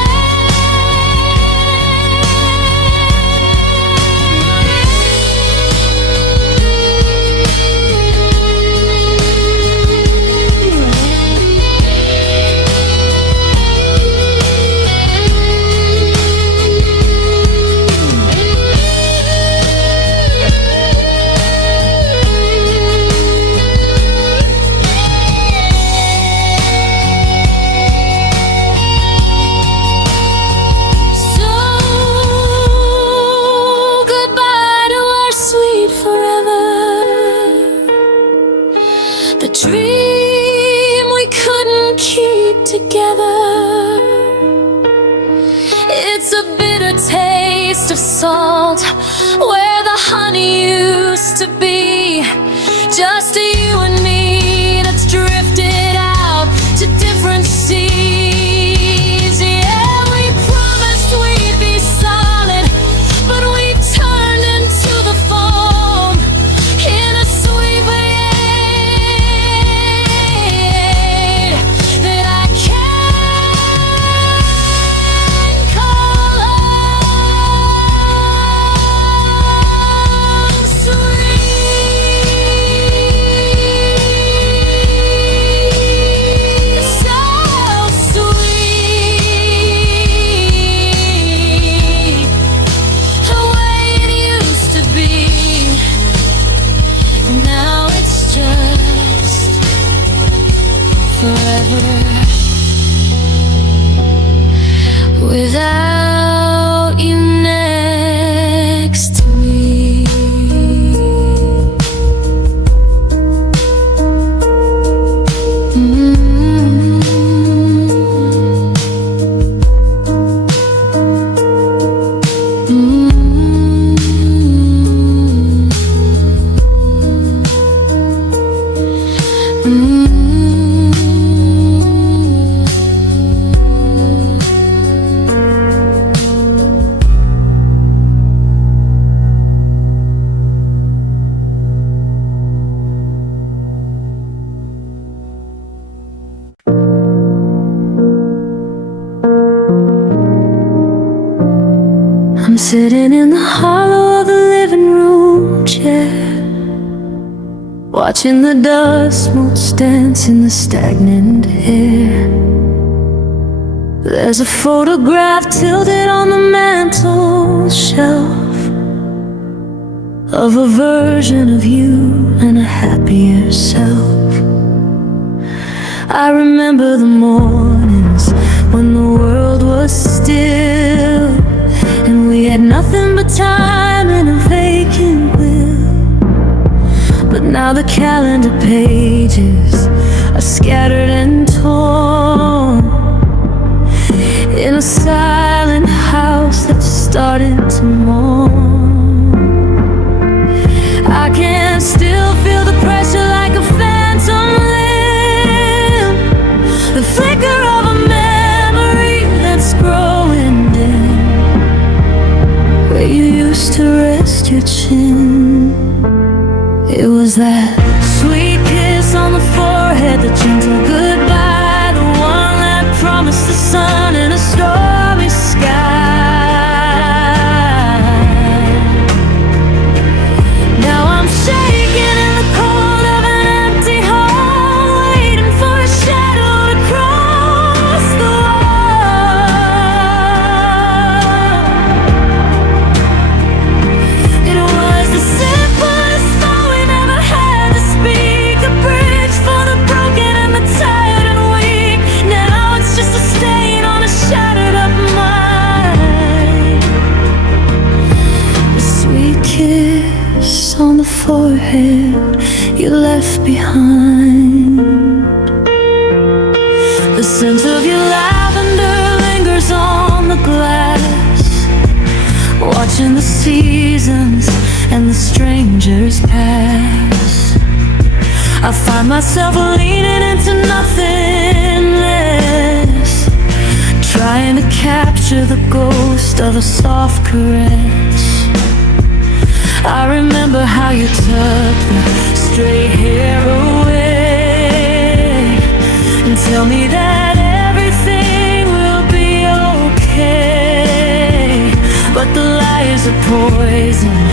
So goodbye to our sweet forever, the dream we couldn't keep together. It's a bitter taste of salt where the honey used to be. Just you and me that's drifted out to different seas. Yeah, we promised sitting in the hollow of the living room chair, watching the dust motes dance in the stagnant air. There's a photograph tilted on the mantel shelf of a version of you and a happier self. I remember the mornings when the world was still, and we had nothing but time and a vacant will. But now the calendar pages are scattered and torn in a silent house that's starting to mourn. I can still feel the pressure like a phantom limb, the flicker of a memory that's growing dim, where you used to rest your chin. It was that sweet kiss on the forehead, the gentle goodbye, the one that promised the sun in a stormy sky. Now I'm shaking in the cold of an empty hall, waiting for a shadow to cross the wall. It was the simplest thought we never had to speak, a bridge for the broken and the tired and weak. Now it's just a stain on a shattered up mind. The sweet kiss on the forehead you left behind. The scent of your lavender lingers on the glass, watching the seasons and the strangers pass. I find myself leaning into nothingness, trying to capture the ghost of a soft caress. I remember how you took the stray hair away and tell me that everything will be okay. But the lie is a poison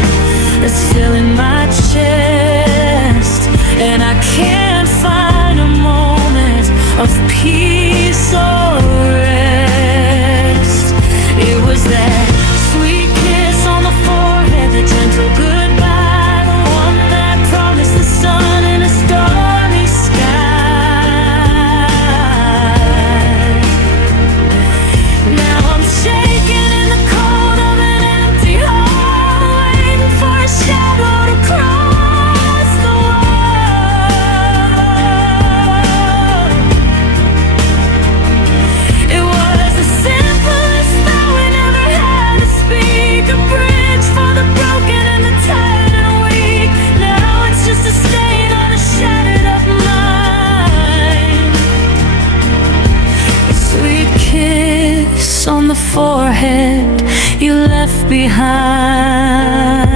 that's filling my chest, and I can't find a moment of peace or rest. It was that sweet kiss on the forehead, the gentle goodbye, the one that promised the sun in a stormy sky. Now I'm shaking in the cold of an empty hall, waiting for a shadow to cross the wall. It was the simplest thought we never had to speak, a bridge for the broken and the tired and weak. Now it's just a stain on a shattered up mind. A sweet kiss on the forehead you left behind.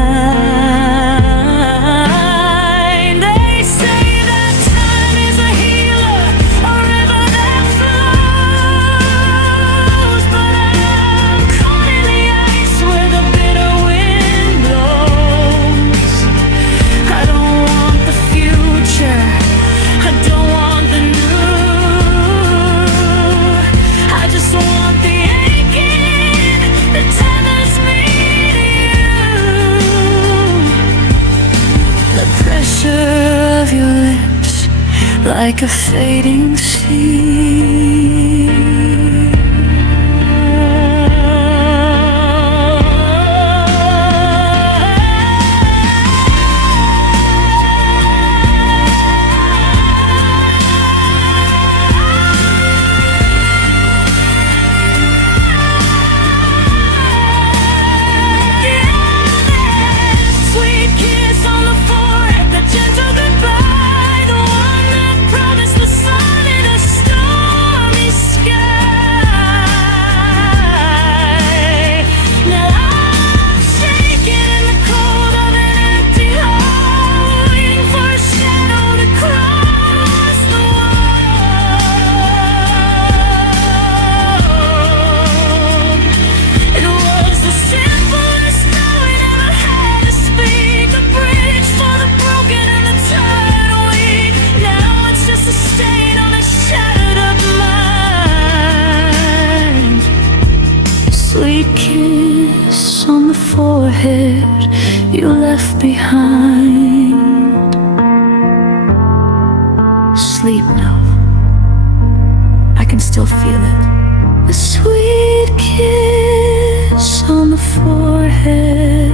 They say that time is a healer, a river that flows, but I'm caught in the ice where the bitter wind blows. I don't want the future, I don't want the new, I just want the aching that tethers me to you. The pressure of your lips like a fading sea. Sweet kiss on the forehead, the gentle goodbye, the one that promised the sun in a storm. you left behind. Sleep now, I can still feel it. The sweet kiss on the forehead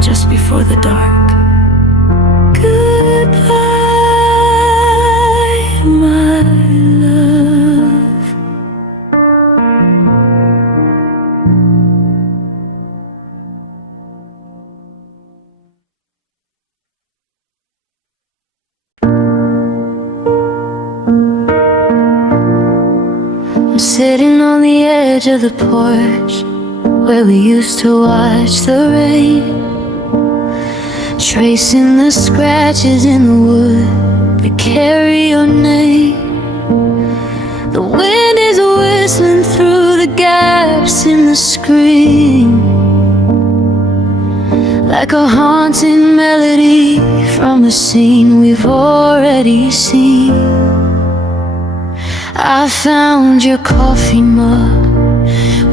just before the dark. Goodbye, my love. I'm sitting on the edge of the porch where we used to watch the rain, tracing the scratches in the wood that carry your name. The wind is whistling through the gaps in the screen, like a haunting melody from a scene we've already seen. I found your coffee mug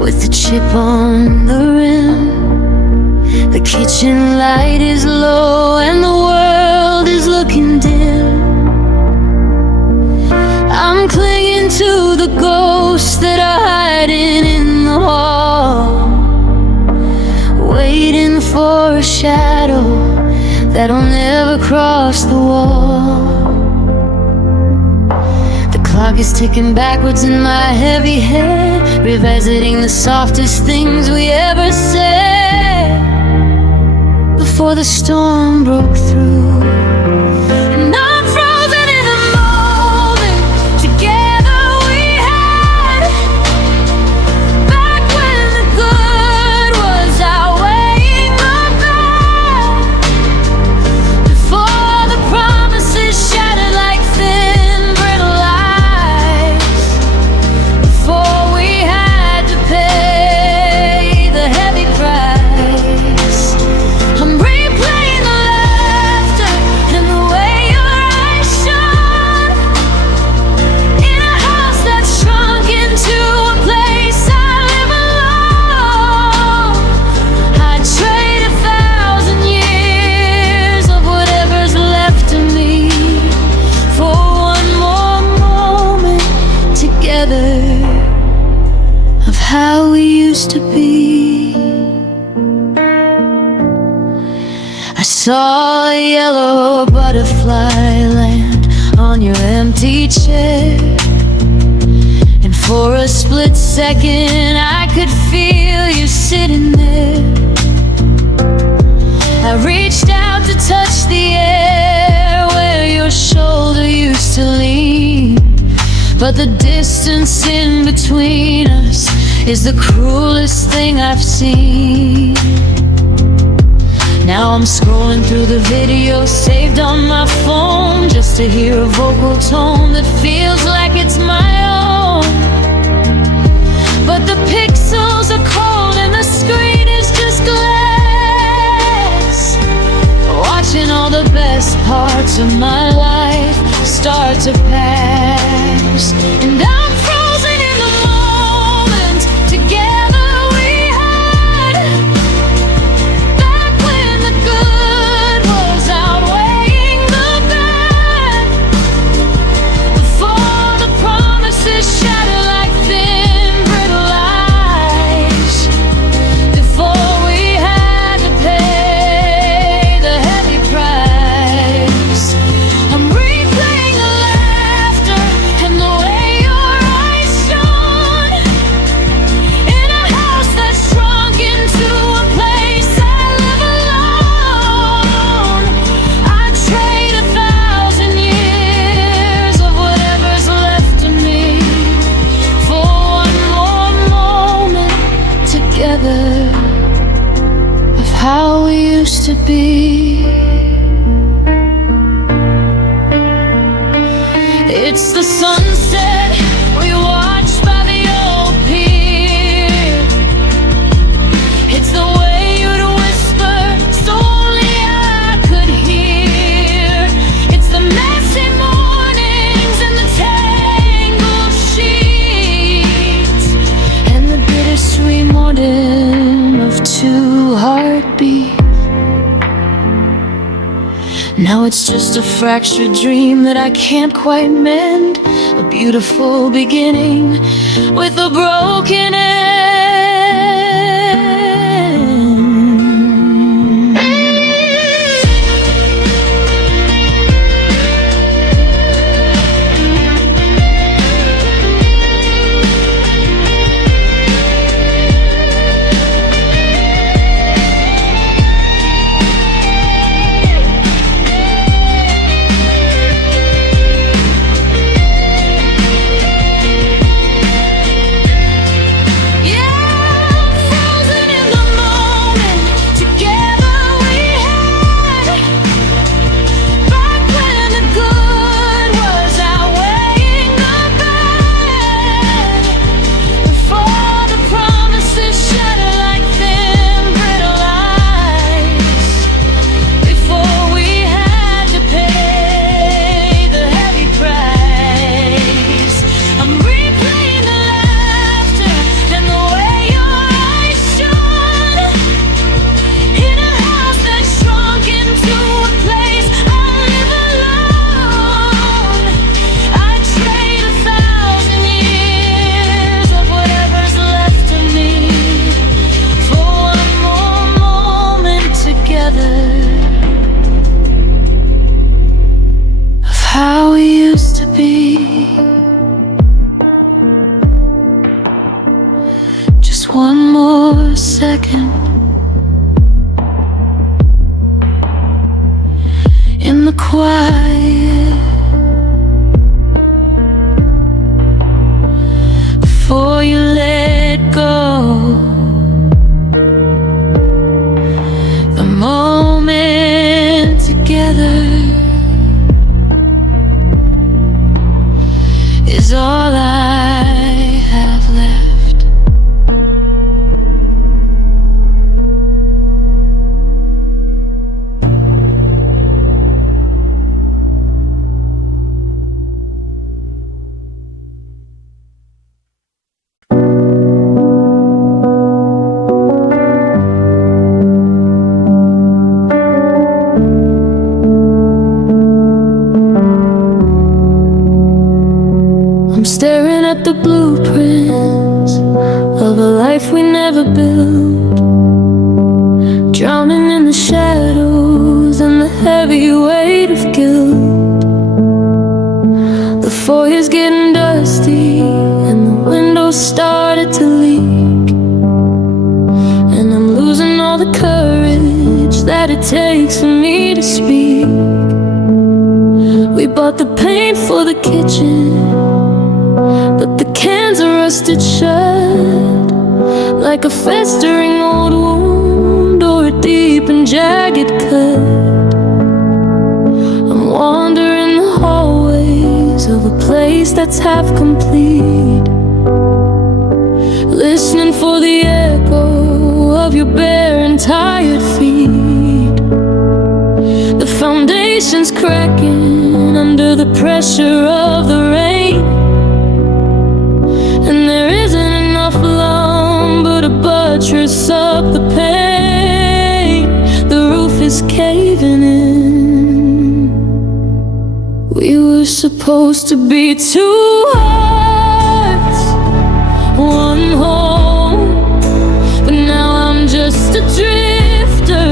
with the chip on the rim. The kitchen light is low and the world is looking dim. I'm clinging to the ghosts that are hiding in the hall, waiting for a shadow that'll never cross the wall. The clock is ticking backwards in my heavy head, revisiting the softest things we ever said before the storm broke through. And I'm frozen in the moment together we had, back when the good was outweighing the bad, before the promises shattered like thin brittle ice, before we had to pay the heavy price. I'm replaying the laughter and the way your eyes shone, in a house that's shrunk into a place I live alone. I'd trade 1,000 years of whatever's left of me for one more moment together of how we used to be. I saw a yellow butterfly land on your empty chair, and for a split second I could feel you sitting there. I reached out to touch the air where your shoulder used to lean, but the distance in between us is the cruelest thing I've seen. Now I'm scrolling through the videos saved on my phone just to hear a vocal tone that feels like it's my own. But the pixels are cold and the screen is just glass, watching all the best parts of my life start to pass. And I'm frozen in the moment together we had, back when the good was outweighing the bad, before the promises shattered like thin brittle ice, before we had to pay the heavy price. I'm replaying the laughter and the way your Now it's just a fractured dream that I can't quite mend. A beautiful beginning with a broken end. How we used to be. Just one more second in the quiet before you let go. The moment together is all I have left. I'm staring at the blueprints of a life we never built, drowning in the shadows and the heavy weight of guilt. The foyer's getting dusty and the windows started to leak, and I'm losing all the courage that it takes for me to speak. We bought the paint for the kitchen, but the cans are rusted shut, like a festering old wound or a deep and jagged cut. I'm wandering the hallways of a place that's half complete, listening for the echo of your bare and tired feet. The foundation's cracking under the pressure of the rain, and there isn't enough lumber to buttress up the pain. The roof is caving in. We were supposed to be two hearts, one home, but now I'm just a drifter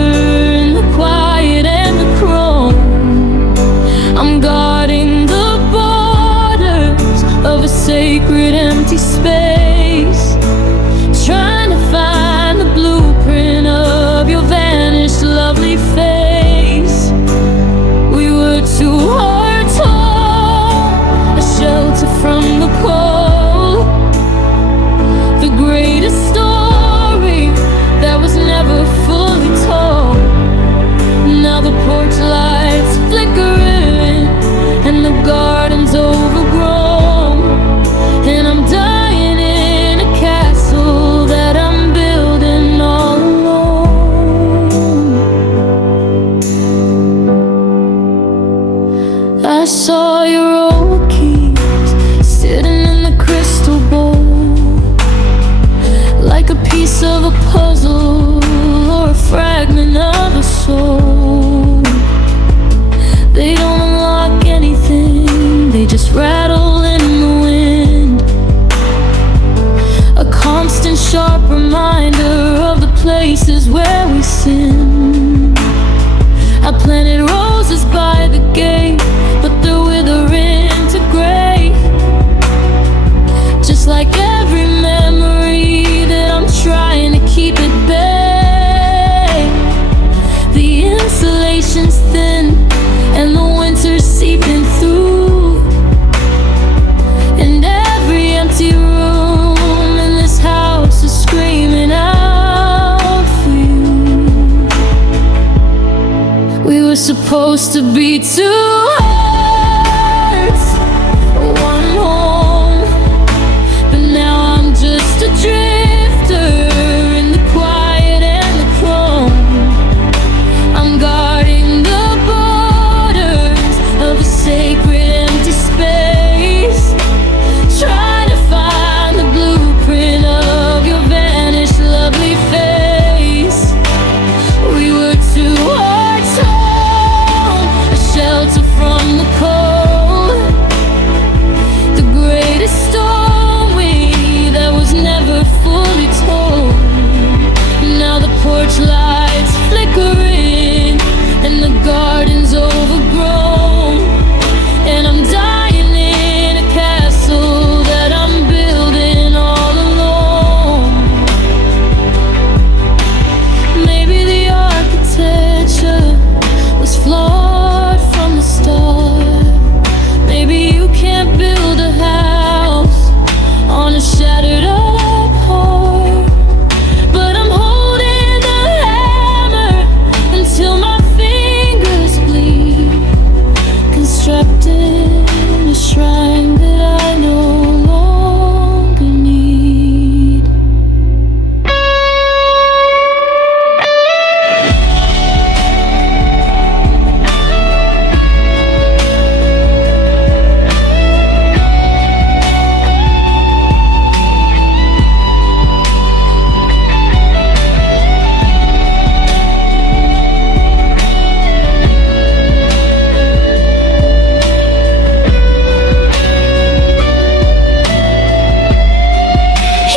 in the quiet and the chrome. I'm guarding the borders of a sacred empty space, trying to find the blueprint of your vanished lovely face. We were two hearts whole, a shelter from the cold, the greatest story that was never fully told. Now the porch lights flickering and the garden's overgrown, and I'm dying in a supposed to be two hearts, one home. But now I'm just a drifter in the quiet and the chrome. I'm guarding the borders of a sacred empty space, trying to find the blueprint of your vanished lovely face. We were two hearts home, a shelter from the cold, the greatest story that was never fully told. Now the porch lights flickering and the garden's overgrown, and I'm dying in a castle that I'm building all alone. Maybe the architecture was flawed from the start. Maybe you can't build a house on a shattered up heart. But I'm holding the hammer until my fingers bleed, constructing a shrine that I no longer need.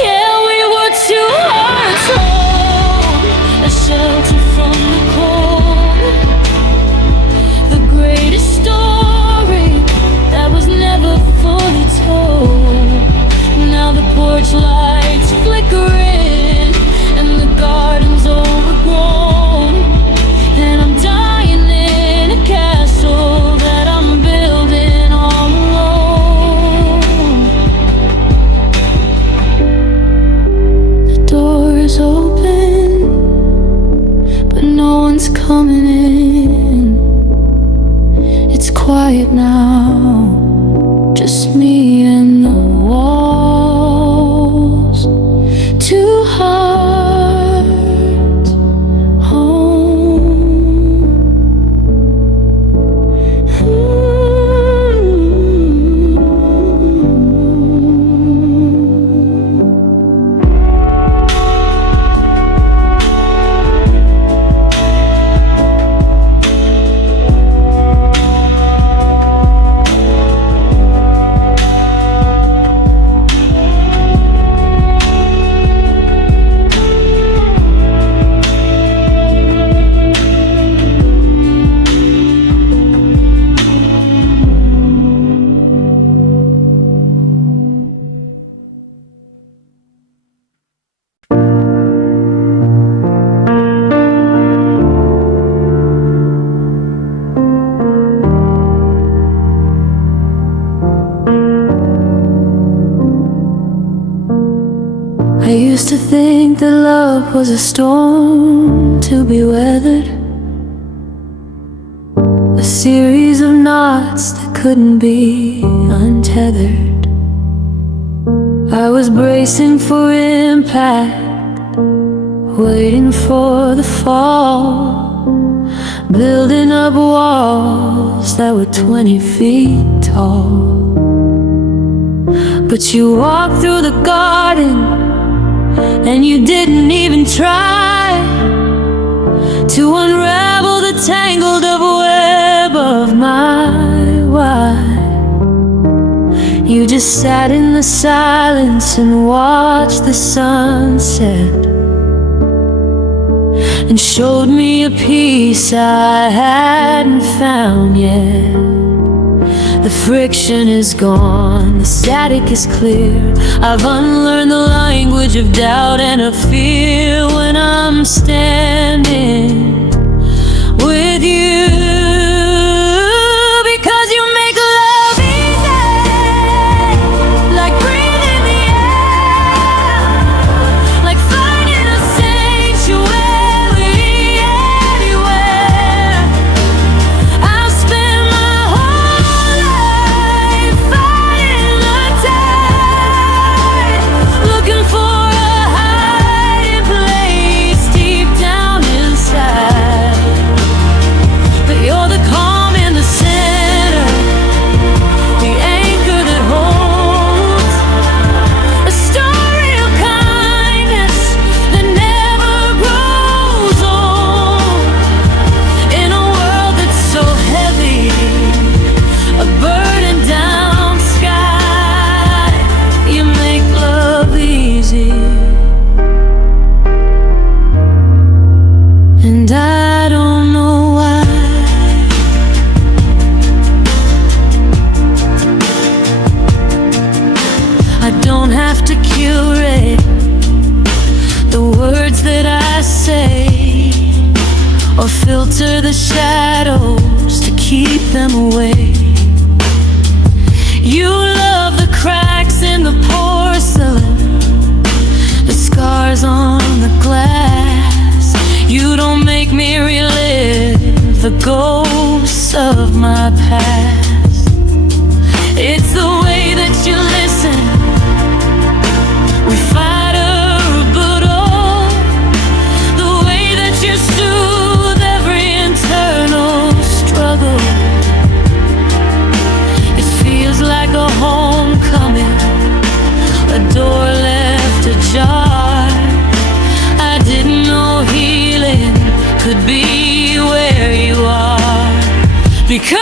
Yeah, we were two hearts home, a shelter from the cold, the greatest story that was never fully told. Now the porch lights flickering and the garden's overgrown, and I'm dying in a castle that I'm building all alone. The door is open, but no one's coming in. It's quiet now, just me and the walls. Two hearts home. I used to think that love was a storm to be weathered, a series of knots that couldn't be untethered. I was bracing for impact, waiting for the fall, building up walls that were 20 feet tall. But you walked through the garden and you didn't even try to unravel the tangled up web of my why. You just sat in the silence and watched the sunset, and showed me a piece I hadn't found yet. The friction is gone, the static is clear. I've unlearned the language of doubt and of fear when I'm standing with you. Because you make love easy, like breathing the air, like finding a sanctuary anywhere. I don't have to curate the words that I say, or filter the shadows to keep them away. You love the cracks in the porcelain, the scars on the glass. You don't make me relive the ghosts of my past. It's the way that you listen, we fight a rebuttal, the way that you soothe every internal struggle. It feels like a homecoming, a door left ajar. I didn't know healing could be where you are, because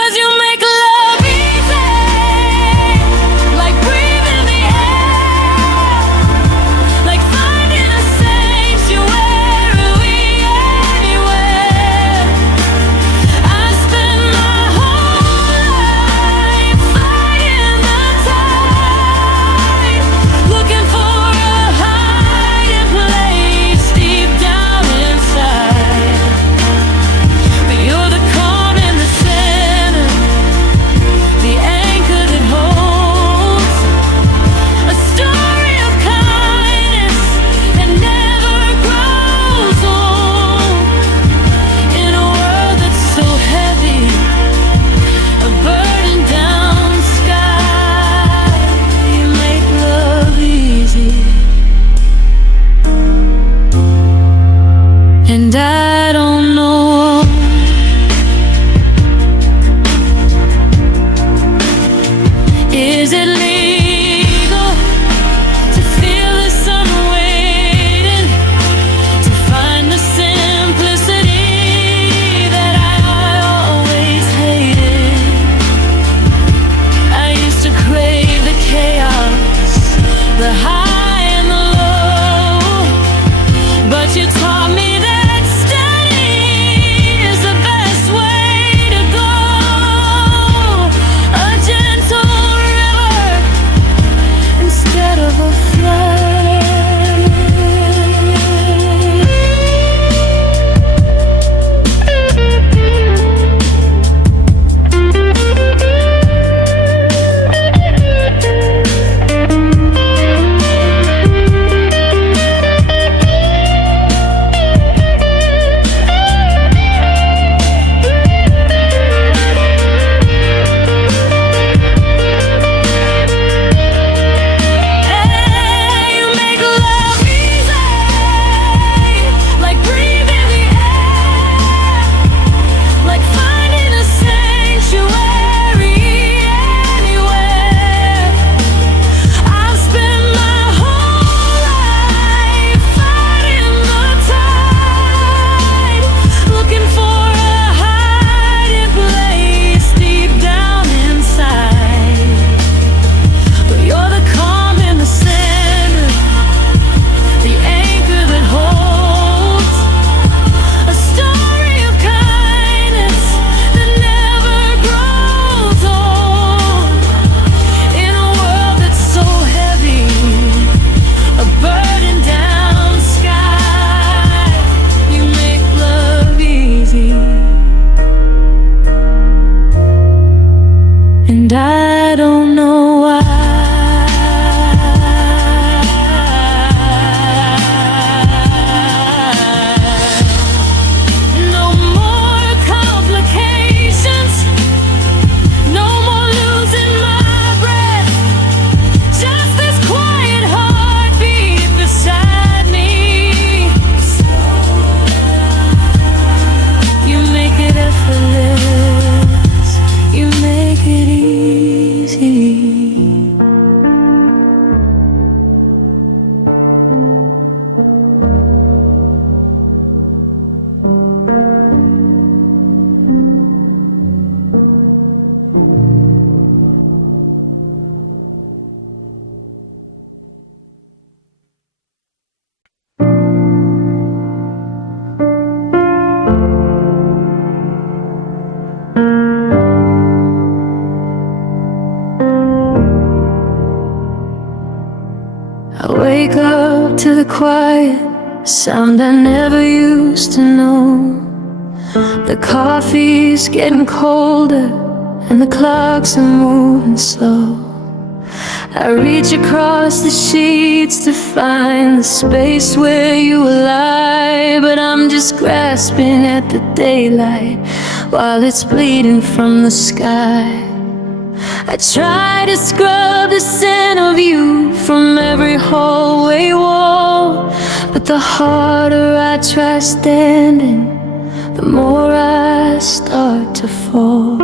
I wake up to the quiet sound I never used to know. The coffee's getting colder and the clocks are moving slow. I reach across the sheets to find the space where you lie, but I'm just grasping at the daylight while it's bleeding from the sky. I try to scrub the scent of you from every hallway wall, but the harder I try standing, the more I start to fall.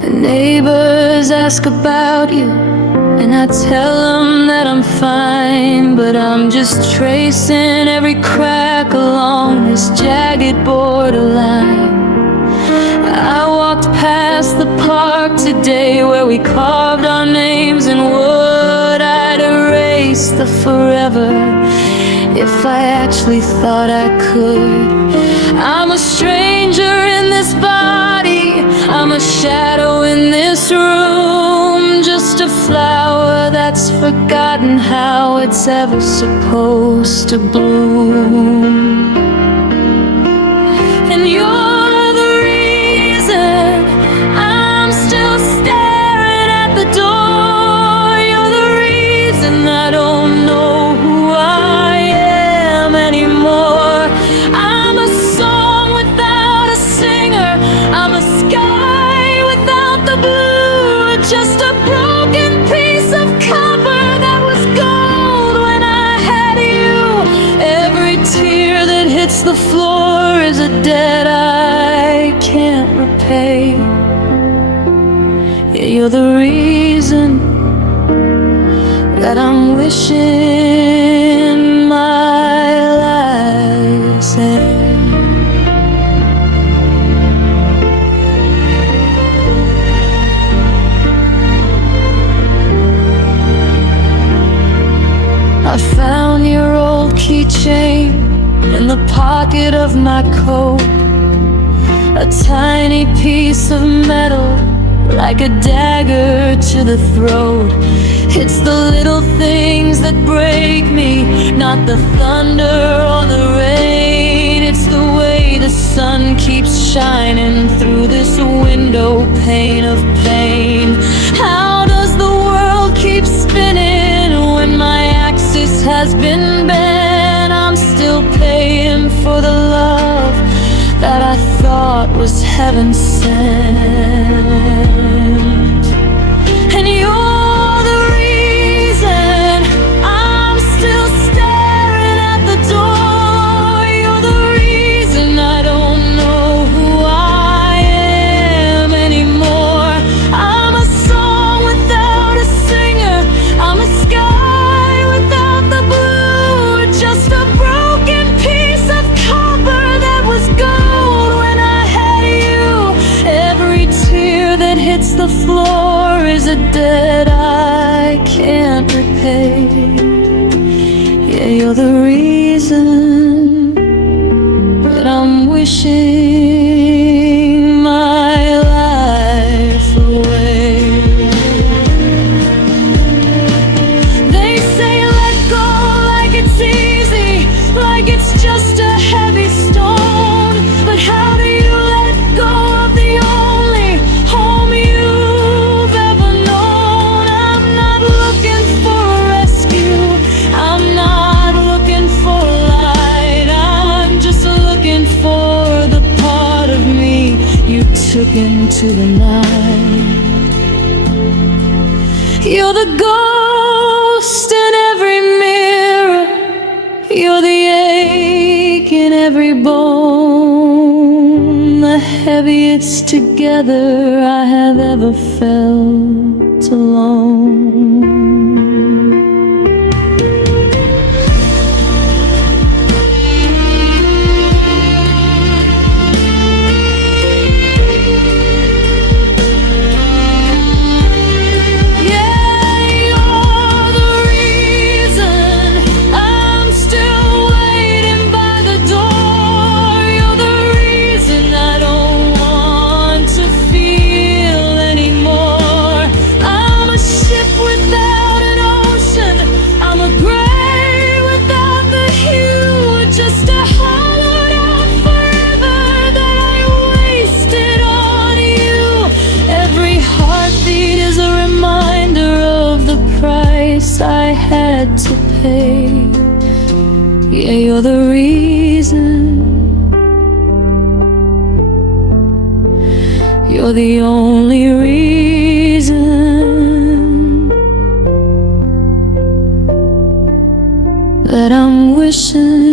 The neighbors ask about you, and I tell them that I'm fine, but I'm just tracing every crack along this jagged borderline. I walked past the park today where we carved our names in wood. I'd erase the forever if I actually thought I could. I'm a stranger in this body, I'm a shadow in this room, just a flower that's forgotten how it's ever supposed to bloom. And you're the reason I'm still staring at the door. You're the reason I don't know who I am anymore. I'm a song without a singer, I'm a sky without the blue, just a broken piece of copper that was gold when I had you. Every tear that hits the floor is a debt I can't repay. Yeah, you're the reason that I'm wishing my life's end. I found your old keychain in the pocket of my coat, a tiny piece of metal like a dagger to the throat. It's the little things that break me, not the thunder or the rain. It's the way the sun keeps shining through this window pane of pain. How does the world keep spinning when my axis has been bent? I'm still paying for the love that I thought was heaven sent. And you're the reason I'm still staring at the door. You're the reason I don't know who I am anymore. I'm a song without a singer, I'm a sky without the blue, just a broken piece of copper that was gold when I had you. Every tear that hits the floor is a debt I can't repay. Yeah, you're the reason that I'm wishing my life away. They say let go like it's easy, like it's just a heavy stone. But how do you let go of the only home you've ever known? I'm not looking for a rescue, I'm not looking for a light, I'm just looking for the part of me you took into the night. You're the ghost in every mirror, you're the ache in every bone, the heaviest together I have ever felt alone. Yeah, you're the reason I'm still waiting. pay. Yeah, you're the reason. You're the only reason that I'm wishing